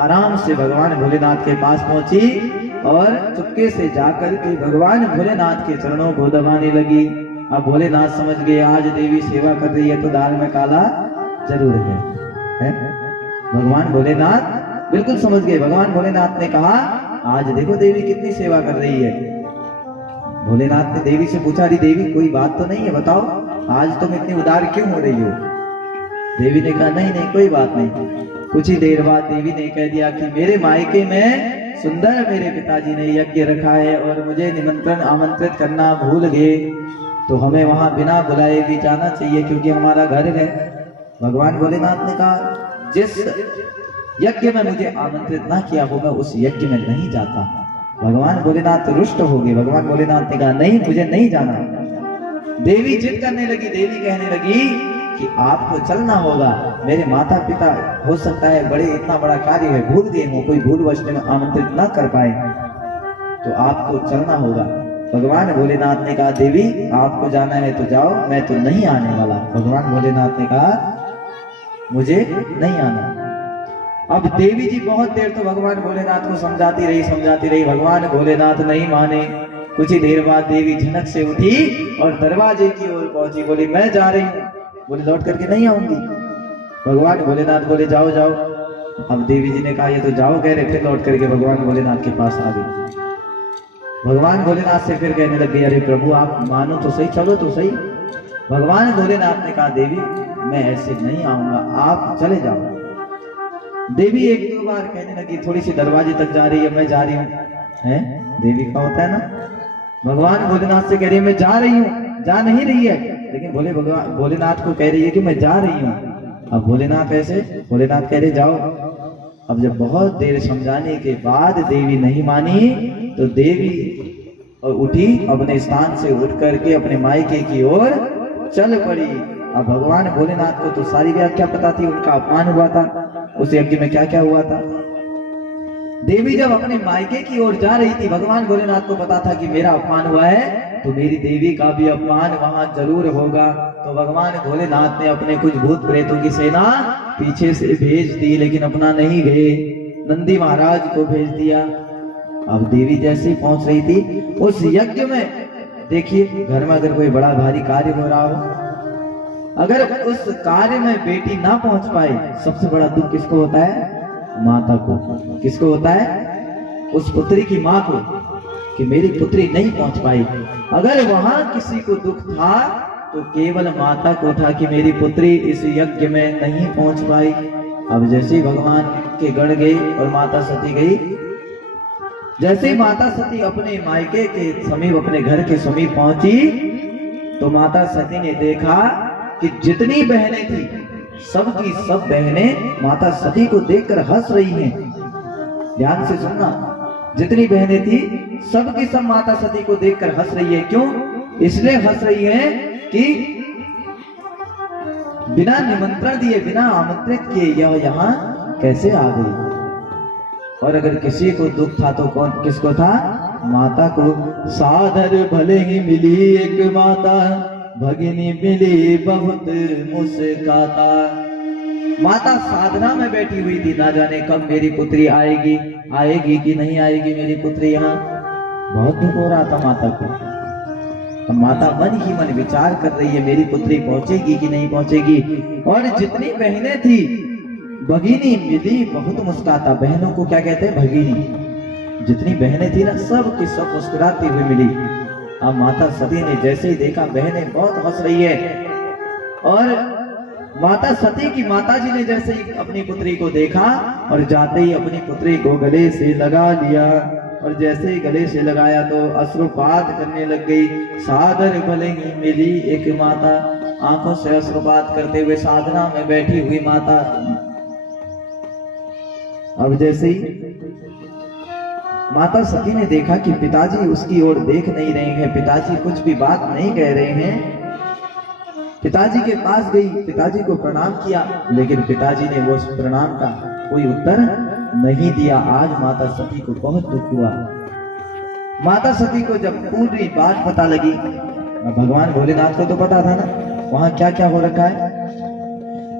आराम से भगवान भोलेनाथ के पास पहुंची और चुपके से जाकर के भगवान भोलेनाथ के चरणों को दबाने लगी। अब भोलेनाथ समझ गए, आज देवी सेवा कर रही है तो दाल में काला जरूर है? भगवान भोलेनाथ बिल्कुल समझ गए। भगवान भोलेनाथ ने कहा, आज देखो देवी कितनी सेवा कर रही है। भोलेनाथ ने देवी से पूछा, अरे देवी, कोई बात तो नहीं है, बताओ आज तुम इतनी उदार क्यों हो रही हो? देवी ने कहा, नहीं नहीं, कोई बात नहीं। कुछ ही देर बाद देवी ने कह दिया कि मेरे मायके में सुंदर मेरे पिताजी ने यज्ञ रखा है और मुझे निमंत्रण आमंत्रित करना भूल गए, तो हमें वहां बिना बुलाए भी जाना चाहिए क्योंकि हमारा घर है। भगवान भोलेनाथ ने कहा, जिस यज्ञ में मुझे आमंत्रित ना किया हो, मैं उस यज्ञ में नहीं जाता। भगवान भोलेनाथ रुष्ट हो गए। भगवान भोलेनाथ ने कहा, नहीं, मुझे नहीं जाना। देवी जिद करने लगी। देवी कहने लगी कि आपको चलना होगा, मेरे माता पिता हो सकता है बड़े, इतना बड़ा कार्य है, भूल गए हो, कोई भूलवश में आमंत्रित ना कर पाए, तो आपको चलना होगा। भगवान भोलेनाथ ने कहा, देवी, आपको जाना है तो जाओ, मैं तो नहीं आने वाला। भगवान भोलेनाथ ने कहा, मुझे नहीं आना। अब देवी जी बहुत देर तो भगवान भोलेनाथ को समझाती रही। भगवान भोलेनाथ नहीं माने। कुछ ही देर बाद देवी झनक से उठी और दरवाजे की ओर पहुंची। बोली, मैं जा रही हूँ। बोले, लौट करके नहीं आऊंगी। भगवान भोलेनाथ बोले, जाओ जाओ। अब देवी जी ने कहा, ये तो जाओ कह रहे, फिर लौट करके भगवान भोलेनाथ के पास आ गई। भगवान भोलेनाथ से फिर कहने लगे, अरे प्रभु, आप मानो तो सही, चलो तो सही। भगवान भोलेनाथ ने कहा, देवी, मैं ऐसे नहीं आऊंगा, आप चले जाओ। देवी 1-2 बार कहने लगी, थोड़ी सी दरवाजे तक जा रही है, मैं जा रही हूँ। है देवी का होता है ना। भगवान भोलेनाथ से कह रही है, मैं जा रही हूँ, जा नहीं रही है, लेकिन भगवान भोलेनाथ को कह रही है कि मैं जा रही हूँ। अब भोलेनाथ ऐसे, भोलेनाथ कह रहे जाओ। अब जब बहुत देर समझाने के बाद देवी नहीं मानी, तो देवी उठी, अपने स्थान से उठ करके अपने मायके की ओर चल पड़ी। अब भगवान भोलेनाथ को तो सारी व्याख्या पता थी, उनका अपमान हुआ था, उस यज्ञ में क्या क्या हुआ था। देवी जब अपने मायके की ओर जा रही थी, भगवान भोलेनाथ को पता था कि मेरा अपमान हुआ है तो मेरी देवी का भी अपमान वहां जरूर होगा। तो भगवान भोलेनाथ ने अपने कुछ भूत प्रेतों की सेना पीछे से भेज दी, लेकिन अपना नहीं गए, नंदी महाराज को भेज दिया। अब देवी जैसे ही पहुंच रही थी उस यज्ञ में, देखिए घर में अगर कोई बड़ा भारी कार्य हो रहा हो, अगर उस कार्य में बेटी ना पहुंच पाए, सबसे बड़ा दुख किसको होता है? माता को। किसको होता है? उस पुत्री की माँ को, कि मेरी पुत्री नहीं पहुंच पाई। अगर वहां किसी को दुख था तो केवल माता को था कि मेरी पुत्री इस यज्ञ में नहीं पहुंच पाई। अब जैसे ही भगवान के गढ़ गई और माता सती गई, जैसे ही माता सती अपने मायके के समीप, अपने घर के समीप पहुंची, तो माता सती ने देखा कि जितनी बहनें थी सब की सब बहनें माता सती को देखकर हंस रही हैं। ध्यान से सुनना, जितनी बहनें थी सब की सब माता सती को देखकर हंस रही है। क्यों? इसलिए हंस रही है कि बिना निमंत्रण दिए, बिना आमंत्रित किए यह यहाँ कैसे आ गई। और अगर किसी को दुख था तो कौन, किसको था? माता को। साधर भले ही मिली एक माता, भगिनी मिली बहुत मुस्काता। माता साधना में बैठी हुई थी, ना जाने कब मेरी पुत्री आएगी, आएगी कि नहीं आएगी मेरी पुत्री यहाँ। बहुत दुख हो रहा था माता को। तो माता मन ही मन विचार कर रही है, मेरी पुत्री पहुंचेगी कि नहीं पहुंचेगी। और जितनी बहनें थी, भगिनी मिली बहुत मुस्काता। बहनों को क्या कहते हैं? भगिनी। जितनी बहनें थी ना, सब की सब मुस्कुराती हुई मिली। अब माता सती ने जैसे ही देखा बहनें बहुत हंस रही है, और माता सती की माताजी ने जैसे ही अपनी पुत्री को देखा और जाते ही अपनी पुत्री को गले से लगा लिया, और जैसे ही गले से लगाया तो अश्रुपात करने लग गई। सादर भले ही मिली एक माता, आंखों से अश्रुपात करते हुए साधना में बैठी हुई माता। अब जैसे ही माता सती ने देखा कि पिताजी उसकी ओर देख नहीं रहे हैं, पिताजी कुछ भी बात नहीं कह रहे हैं, पिताजी के पास गई, पिताजी को प्रणाम किया, लेकिन पिताजी ने वो प्रणाम का कोई उत्तर नहीं दिया। आज माता सती को बहुत दुख हुआ। माता सती को जब पूरी बात पता लगी, भगवान भोलेनाथ को तो पता था ना वहां क्या क्या हो रखा है।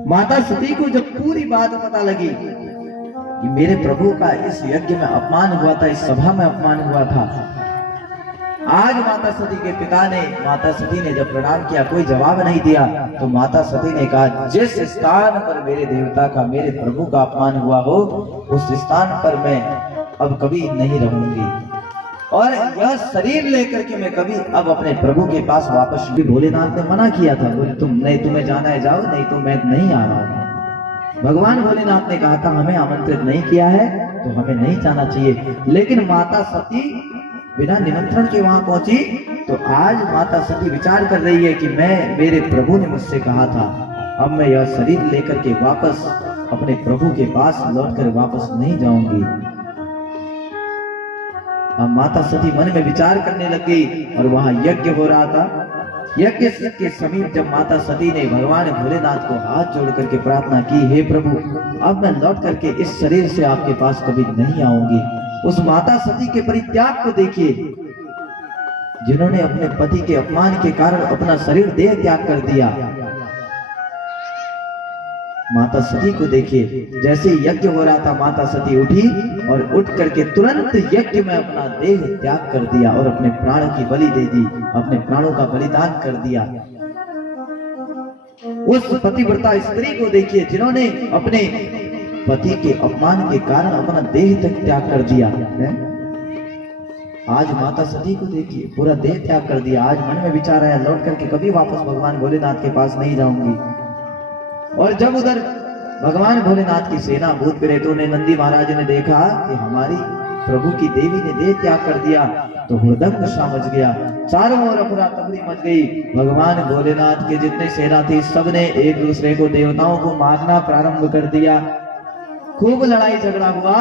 माता सती को जब पूरी बात पता लगी कि मेरे प्रभु का इस यज्ञ में अपमान हुआ था, इस सभा में अपमान हुआ था, आज माता सती के पिता ने, माता सती ने जब प्रणाम किया कोई जवाब नहीं दिया, तो माता सती ने कहा, जिस स्थान पर मेरे देवता का, मेरे प्रभु का अपमान हुआ हो, उस स्थान पर मैं अब कभी नहीं रहूंगी, और यह शरीर लेकर के मैं कभी अब अपने प्रभु के पास वापस। भोलेनाथ ने मना किया था, बोले तुम नहीं, तुम्हें जाना है जाओ, नहीं तो मैं नहीं आ रहा हूँ। भगवान भोलेनाथ ने कहा था हमें आमंत्रित नहीं किया है तो हमें नहीं जाना चाहिए। लेकिन माता सती बिना निमंत्रण के वहां पहुंची, तो आज माता सती विचार कर रही है कि मैं, मेरे प्रभु ने मुझसे कहा था, अब मैं यह शरीर लेकर के वापस अपने प्रभु के पास लौटकर वापस नहीं जाऊंगी। अब माता सती मन में विचार करने लग गई, और वहां यज्ञ हो रहा था। यज्ञ के समीप जब माता सती ने भगवान भोलेनाथ को हाथ जोड़ करके प्रार्थना की, हे प्रभु, अब मैं लौट करके इस शरीर से आपके पास कभी नहीं आऊंगी। उस माता सती के परित्याग को देखिए, जिन्होंने अपने पति के अपमान के कारण अपना शरीर देह त्याग कर दिया। माता सती को देखिए, जैसे यज्ञ हो रहा था माता सती उठी और उठ करके तुरंत यज्ञ में अपना देह त्याग कर दिया और अपने प्राणों की बलि दे दी, अपने प्राणों का बलिदान कर दिया। उस पतिव्रता स्त्री को देखिए, जिन्होंने अपने पति के अपमान के कारण अपना देह तक त्याग कर दिया है। आज माता सती को देखिए, पूरा देह त्याग कर दिया। आज मन में विचार आया, लौट करके कभी वापस भगवान भोलेनाथ के पास नहीं जाऊंगी। और जब उधर भगवान भोलेनाथ की सेना, भूत प्रेतों ने, नंदी महाराज ने देखा कि हमारी प्रभु की देवी ने देह त्याग कर दिया, तो हुड़दंग सा मच गया, चारों ओर अफरा तफरी मच गई। भगवान भोलेनाथ के जितने सेना थी, सबने एक दूसरे को, देवताओं को मारना प्रारंभ कर दिया। खूब लड़ाई झगड़ा हुआ,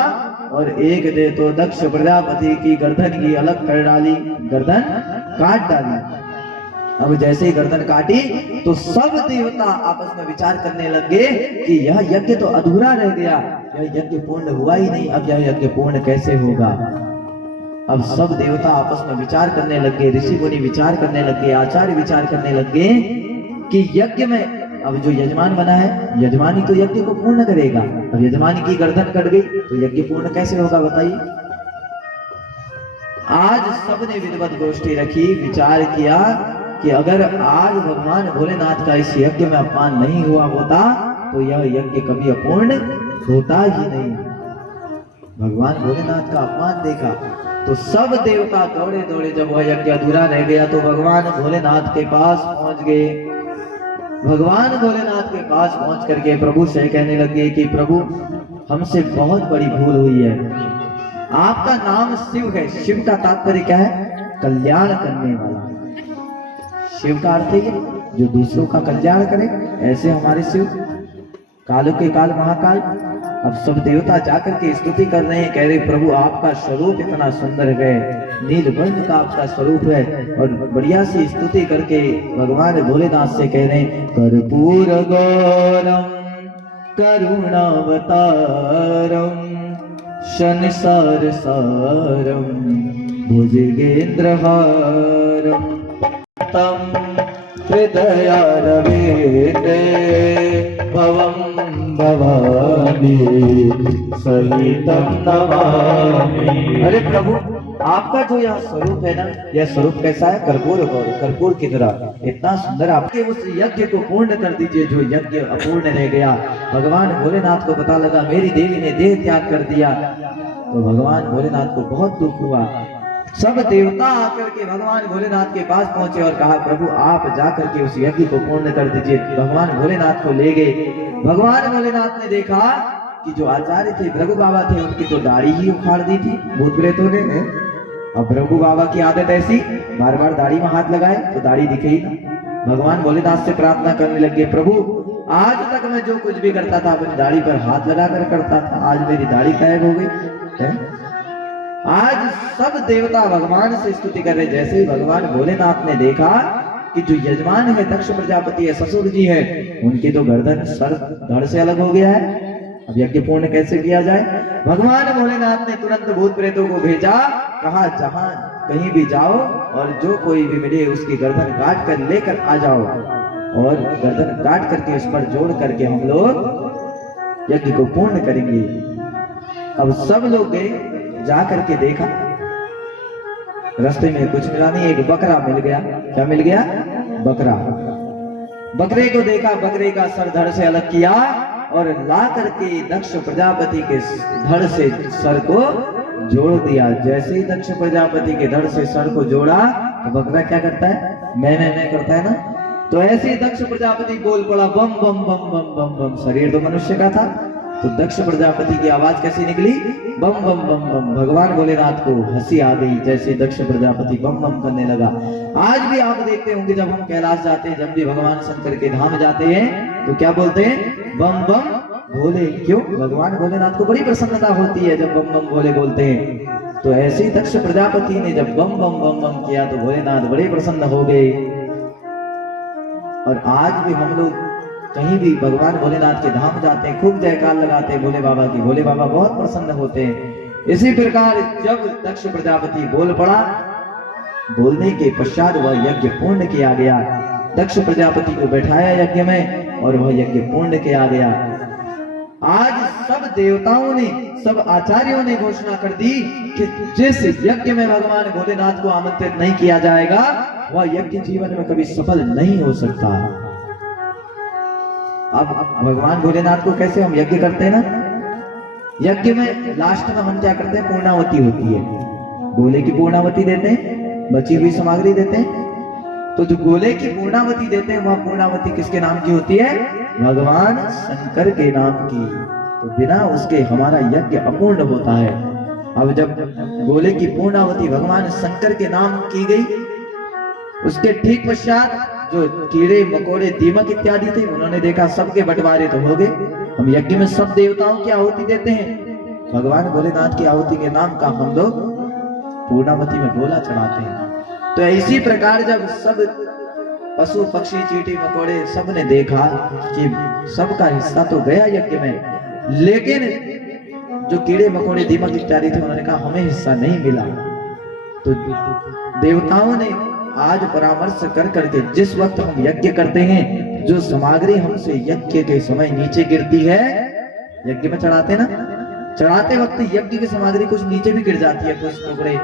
और एक ने तो दक्ष प्रजापति की गर्दन की अलग कर डाली, गर्दन काट डाली। अब जैसे ही गर्दन काटी तो सब देवता आपस में विचार करने लगे कि यह यज्ञ तो अधूरा रह गया, यह यज्ञ पूर्ण हुआ ही नहीं, अब यह यज्ञ पूर्ण कैसे होगा। अब सब देवता आपस में विचार करने लग गए, ऋषि मुनि विचार करने लग गए, आचार्य विचार करने लग गए कि यज्ञ में अब जो यजमान बना है, यजमानी तो यज्ञ को पूर्ण करेगा, अब यजमानी की गर्दन कट गई तो यज्ञ पूर्ण कैसे होगा बताइए। आज सबने विधिवत गोष्ठी रखी, विचार किया कि अगर आज भगवान भोलेनाथ का इस यज्ञ में अपमान नहीं हुआ होता तो यह यज्ञ कभी अपूर्ण होता ही नहीं। भगवान भोलेनाथ का अपमान देखा तो सब देवता दौड़े दौड़े, जब वह यज्ञ अधूरा रह गया तो भगवान भोलेनाथ के पास पहुंच गए। भगवान भोलेनाथ के पास पहुंच करके प्रभु से कहने लगे कि प्रभु हमसे बहुत बड़ी भूल हुई है। आपका नाम शिव है, शिव का तात्पर्य क्या है? कल्याण करने वाला। शिव का अर्थ है जो दूसरों का कल्याण करे, ऐसे हमारे शिव कालों के काल महाकाल। अब सब देवता जाकर के स्तुति कर रहे हैं, कह रहे प्रभु आपका स्वरूप इतना सुंदर है, नीलवर्ण का आपका स्वरूप है, और बढ़िया सी स्तुति करके भगवान भोलेनाथ से कह रहे हैं कर्पूर गौरम करुणावतारम शनिसार सारम भुजगेंद्रहारम तम हृदयारविंदे भवम भवानी सहितम नमामि। अरे प्रभु आपका जो यह स्वरूप है ना, यह स्वरूप कैसा है? कर्पूर गौर, कर्पूर की तरह इतना सुंदर। आपके उस यज्ञ को पूर्ण कर दीजिए जो यज्ञ अपूर्ण रह गया। भगवान भोलेनाथ को पता लगा मेरी देवी ने देह त्याग कर दिया, तो भगवान भोलेनाथ को बहुत दुख हुआ। सब देवता आकर के भगवान भोलेनाथ के पास पहुंचे और कहा प्रभु आप जाकर के उस यज्ञ को पूर्ण कर दीजिए। भगवान भोलेनाथ को ले गए। भगवान भोलेनाथ ने देखा कि जो आचार्य थे, भृगु बाबा थे, उनकी तो दाढ़ी ही उखाड़ दी थी भूत प्रेतों ने। अब भृगु बाबा की आदत ऐसी, बार बार दाढ़ी में हाथ लगाए तो दाढ़ी दिखे ही ना। भगवान भोलेनाथ से प्रार्थना करने लगे प्रभु आज तक मैं जो कुछ भी करता था अपनी दाढ़ी पर हाथ लगाकर करता था, आज मेरी दाढ़ी गायब हो गई है। आज सब देवता भगवान से स्तुति कर रहे। जैसे ही भगवान भोलेनाथ ने देखा कि जो यजमान है दक्ष प्रजापति है, ससुर जी है, उनकी तो गर्दन सर धड़ से अलग हो गया है, अब यज्ञ पूर्ण कैसे किया जाए। भगवान भोलेनाथ ने तुरंत भूत प्रेतों को भेजा, कहा जहां कहीं भी जाओ और जो कोई भी मिले उसकी गर्दन काट कर लेकर आ जाओ, और गर्दन काट करके उस पर जोड़ करके हम लोग यज्ञ को पूर्ण करेंगे। अब सब लोग गए, जा करके देखा रास्ते में कुछ मिला नहीं, एक बकरा मिल गया। क्या मिल गया? बकरा। बकरे को देखा, बकरे का सर धड़ से अलग किया और ला करके दक्ष प्रजापति के धड़ से सर को जोड़ दिया। जैसे ही दक्ष प्रजापति के धड़ से सर को जोड़ा तो बकरा क्या करता है? मैं करता है ना। तो ऐसे ही दक्ष प्रजापति बोल पड़ा बम बम बम बम बम बम। शरीर तो मनुष्य का था, तो दक्ष प्रजापति की आवाज कैसी निकली? बम बम बम बम। भगवान भोलेनाथ को हंसी आ गई, जैसे दक्ष प्रजापति बम बम करने लगा। आज भी आप देखते होंगे जब हम कैलाश जाते हैं, जब भी भगवान शंकर के धाम जाते हैं तो क्या बोलते हैं? बम बम भोले। क्यों? भगवान भोलेनाथ को बड़ी प्रसन्नता होती है जब बम बम भोले बोलते हैं। तो ऐसे ही दक्ष प्रजापति ने जब बम बम बम बम किया तो भोलेनाथ बड़े प्रसन्न हो गए। और आज भी हम लोग कहीं भी भगवान भोलेनाथ के धाम जाते हैं, खूब जयकार लगाते हैं भोले बाबा की, भोले बाबा बहुत प्रसन्न होते हैं। इसी प्रकार जब दक्ष प्रजापति बोल पड़ा, बोलने के पश्चात वह यज्ञ पूर्ण किया गया। दक्ष प्रजापति को बैठाया यज्ञ में और वह यज्ञ पूर्ण किया गया। आज सब देवताओं ने, सब आचार्यों ने घोषणा कर दी कि जिस यज्ञ में भगवान भोलेनाथ को आमंत्रित नहीं किया जाएगा वह यज्ञ जीवन में कभी सफल नहीं हो सकता। अब भगवान भोलेनाथ को कैसे हम यज्ञ करते हैं ना, यज्ञ में लास्ट में हम क्या करते हैं? पूर्णावती होती है, गोले की पूर्णावती देते हैं, बची हुई सामग्री देते हैं। तो जो गोले की पूर्णावती देते हैं वह पूर्णावती किसके नाम की होती है? भगवान शंकर के नाम की। तो बिना उसके हमारा यज्ञ अपूर्ण होता है। अब जब गोले की पूर्णावती भगवान शंकर के नाम की गई, उसके ठीक पश्चात जो कीड़े मकोड़े दीमक इत्यादि थे उन्होंने देखा सबके बंटवारे तो हो गए। हम यज्ञ में सब देवताओं की आहुति देते हैं, भगवान भोलेनाथ की आहुति के नाम का हम लोग पूर्णावती में गोला चढ़ाते हैं। तो इसी प्रकार जब सब पशु पक्षी चींटी मकोड़े सब ने देखा कि सबका हिस्सा तो गया यज्ञ में, लेकिन जो कीड़े मकोड़े दीमक इत्यादि थे उन्होंने कहा हमें हिस्सा नहीं मिला। तो देवताओं ने आज परामर्श कर करके जिस वक्त हम यज्ञ करते हैं, जो सामग्री हमसे यज्ञ के समय नीचे गिरती है, यज्ञ में चढ़ाते ना, चढ़ाते वक्त यज्ञ की सामग्री कुछ नीचे भी गिर जाती है, कुछ टुकड़े,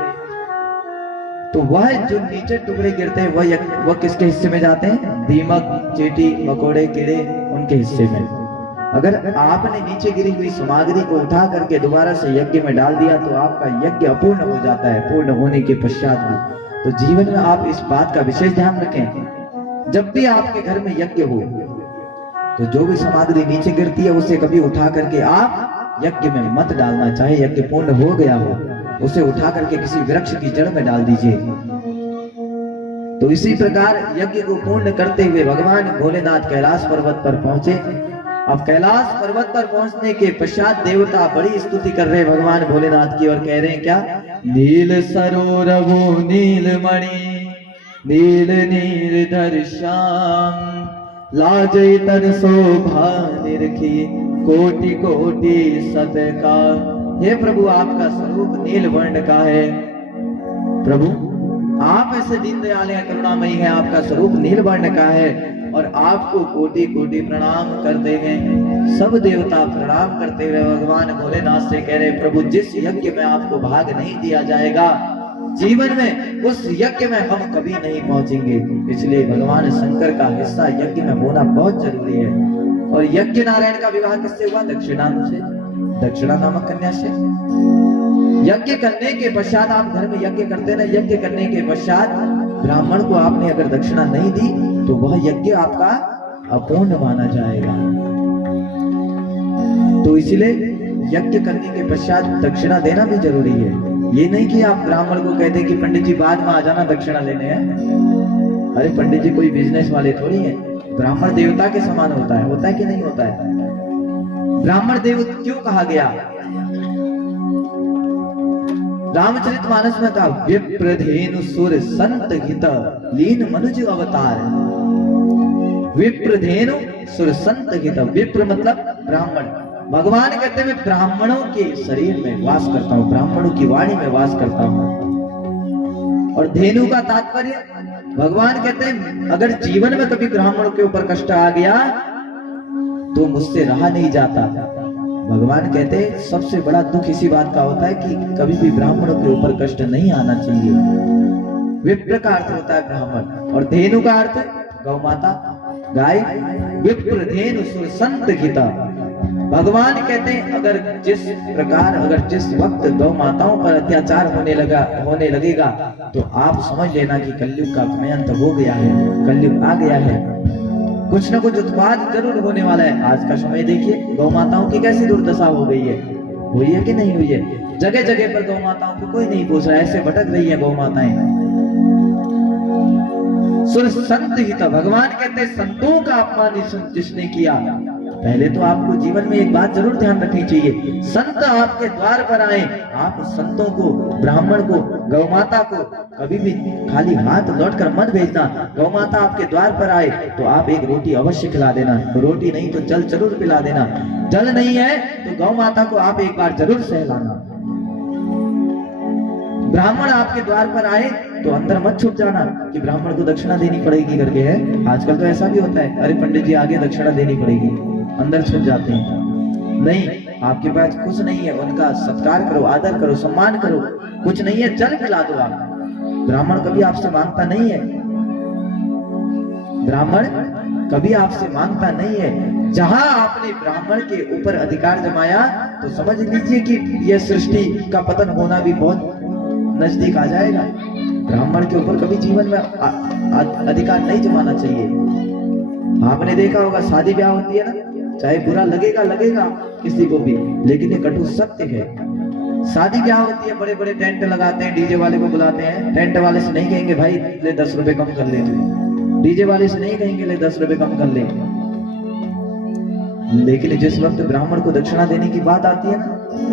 तो वह जो नीचे टुकड़े गिरते हैं वह किसके हिस्से में जाते हैं? दीमक, चींटी, मकोड़े, कीड़े, उनके हिस्से में। अगर आपने नीचे गिरी हुई सामग्री को उठा करके दोबारा से यज्ञ में डाल दिया तो आपका यज्ञ अपूर्ण हो जाता है, पूर्ण होने के पश्चात भी। तो जीवन में आप इस बात का विशेष ध्यान रखें, जब भी आपके घर में यज्ञ हो तो जो भी सामग्री नीचे गिरती है उसे कभी उठा करके आप यज्ञ में मत डालना। चाहे यज्ञ पूर्ण हो गया हो, उसे उठा करके किसी वृक्ष की जड़ में डाल दीजिए। तो इसी प्रकार यज्ञ को पूर्ण करते हुए भगवान भोलेनाथ कैलाश पर्वत पर पहुंचे। अब कैलाश पर्वत पर पहुंचने के पश्चात देवता बड़ी स्तुति कर रहे हैं भगवान भोलेनाथ की और कह रहे हैं क्या? नील सरोरवो नीलमणि नील नीरधर श्याम लाजै तर शोभा निरखी कोटि कोटि सत का। हे प्रभु, आपका स्वरूप नील वर्ण का है। प्रभु, आप ऐसे दीन दयाल हैं, करुणामयी है, आपका स्वरूप नील वर्ण का है और आपको कोटि कोटि प्रणाम करते हैं। सब देवता प्रणाम करते हुए भगवान भोलेनाथ से कह रहे, प्रभु जिस यज्ञ में आपको भाग नहीं दिया जाएगा जीवन में, उस यज्ञ में हम कभी नहीं पहुंचेंगे। इसलिए भगवान शंकर का हिस्सा यज्ञ में होना बहुत जरूरी है। और यज्ञ नारायण का विवाह किससे हुआ? दक्षिणा से, दक्षिणा नामक कन्या से। यज्ञ करने के पश्चात आप घर में यज्ञ करते ना, यज्ञ करने के पश्चात ब्राह्मण को आपने अगर दक्षिणा नहीं दी तो वह यज्ञ आपका अपूर्ण माना जाएगा। तो इसलिए यज्ञ करने के पश्चात दक्षिणा देना भी जरूरी है। ये नहीं कि आप ब्राह्मण को कहते कि पंडित जी बाद में आ जाना दक्षिणा लेने हैं। अरे पंडित जी कोई बिजनेस वाले थोड़ी है, ब्राह्मण देवता के समान होता है कि नहीं होता है? ब्राह्मण देव क्यों कहा गया? रामचरितमानस में कहा विप्रधेनु सुर संत हित लीन मनुज अवतार। विप्रधेनु सुर संत हित, विप्र मतलब ब्राह्मण। भगवान कहते हैं मैं ब्राह्मणों के शरीर में वास करता हूँ, ब्राह्मणों की वाणी में वास करता हूँ। और धेनु का तात्पर्य, भगवान कहते हैं अगर जीवन में कभी ब्राह्मणों के ऊपर कष्ट आ गया तो मुझसे रहा नहीं जाता। भगवान कहते हैं सबसे बड़ा दुख इसी बात का होता है कि कभी भी ब्राह्मणों के ऊपर कष्ट नहीं आना चाहिए। विप्र का अर्थ होता है ब्राह्मण और धेनु का अर्थ गौ माता, गाय। विप्र धेनु सुर संत गीता। भगवान कहते हैं अगर जिस वक्त गौ माताओं पर अत्याचार होने लगेगा तो आप समझ लेना कि कलयुग का अंत हो गया है, कलयुग आ गया है। कुछ न कुछ उत्पाद जरूर होने वाला है। आज का समय देखिए, गौ माताओं की कैसी दुर्दशा हो गई है, हुई है कि नहीं हुई है? जगह जगह पर गौ माताओं को कोई नहीं पूछ रहा, ऐसे भटक रही है गौ माताएं। सुर संत हित, भगवान कहते हैं संतों का अपमान जिसने किया। पहले तो आपको जीवन में एक बात जरूर ध्यान रखनी चाहिए, संत आपके द्वार पर आए, आप संतों को, ब्राह्मण को, गौ माता को कभी भी खाली हाथ लौटकर मत भेजना। गौ माता आपके द्वार पर आए तो आप एक रोटी अवश्य खिला देना, रोटी नहीं तो जल जरूर पिला देना। जल नहीं है तो गौ माता को आप एक बार जरूर सहलाना। ब्राह्मण आपके द्वार पर आए तो अंदर मत छुप जाना कि ब्राह्मण को दक्षिणा देनी पड़ेगी करके है। आजकल तो ऐसा भी होता है, अरे पंडित जी आगे दक्षिणा देनी पड़ेगी, अंदर छुप जाते हैं। नहीं, आपके पास कुछ नहीं है, उनका सत्कार करो, आदर करो, सम्मान करो। कुछ नहीं है, जल पिला दो आप। ब्राह्मण कभी आपसे मांगता नहीं है, ब्राह्मण कभी आपसे मांगता नहीं है। जहां आपने ब्राह्मण के ऊपर अधिकार जमाया तो समझ लीजिए कि यह सृष्टि का पतन होना भी बहुत नजदीक आ जाएगा। ब्राह्मण के ऊपर कभी जीवन में अधिकार नहीं जमाना चाहिए। आपने देखा होगा शादी ब्याह होती है ना, चाहे बुरा लगेगा किसी को भी, लेकिन ये कटु सत्य है। शादी ब्याह होती है, बड़े बड़े टेंट लगाते हैं, डीजे वाले को बुलाते हैं। टेंट वाले से नहीं कहेंगे भाई ले 10 रुपए कम कर ले, डीजे वाले से नहीं कहेंगे ले 10 रुपए कम कर ले। लेकिन जिस वक्त ब्राह्मण को दक्षिणा देने की बात आती है ना,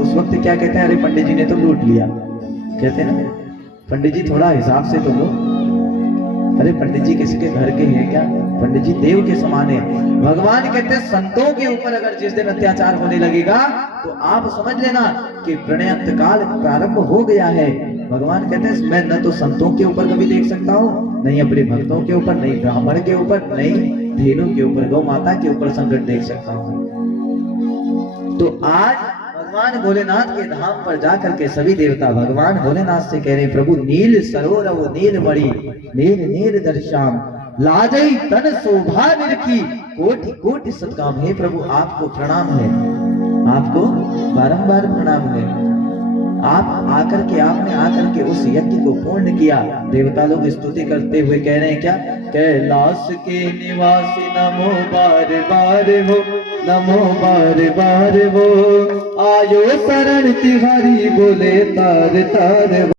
उस वक्त क्या कहते हैं? अरे पंडित जी ने तो लूट लिया, कहते हैं ना, पंडित जी थोड़ा हिसाब से तो लो। अरे पंडित जी किसके घर के हैं क्या? पंडित जी देव के समान है। भगवान कहते हैं संतों के ऊपर अगर जिस दिन अत्याचार होने लगेगा तो आप समझ लेना कि प्रणयंत काल प्रारंभ हो गया है। भगवान कहते हैं मैं न तो संतों के ऊपर कभी देख सकता हूँ, नहीं अपने भक्तों के ऊपर, नहीं ब्राह्मण के ऊपर, नहीं धेनु के ऊपर, गौ माता के ऊपर संकट देख सकता हूँ। तो आज भगवान भोलेनाथ के धाम पर जाकर के सभी देवता भगवान भोलेनाथ से कह रहे प्रभु नील सरोवर नील मणि नील नील दर्शाम लाजई तन शोभा निरखी कोटि कोटि सत्काम। हे प्रभु आपको प्रणाम है, आपको बारंबार प्रणाम है। आप आकर के आपने आकर के उस यज्ञ को पूर्ण किया। देवता लोग स्तुति करते हुए कह रहे हैं क्या? कैलाश के निवासी नमो बार बार हो, नमो बार बार हो, आयो शरण तिहारी बोले तार तार।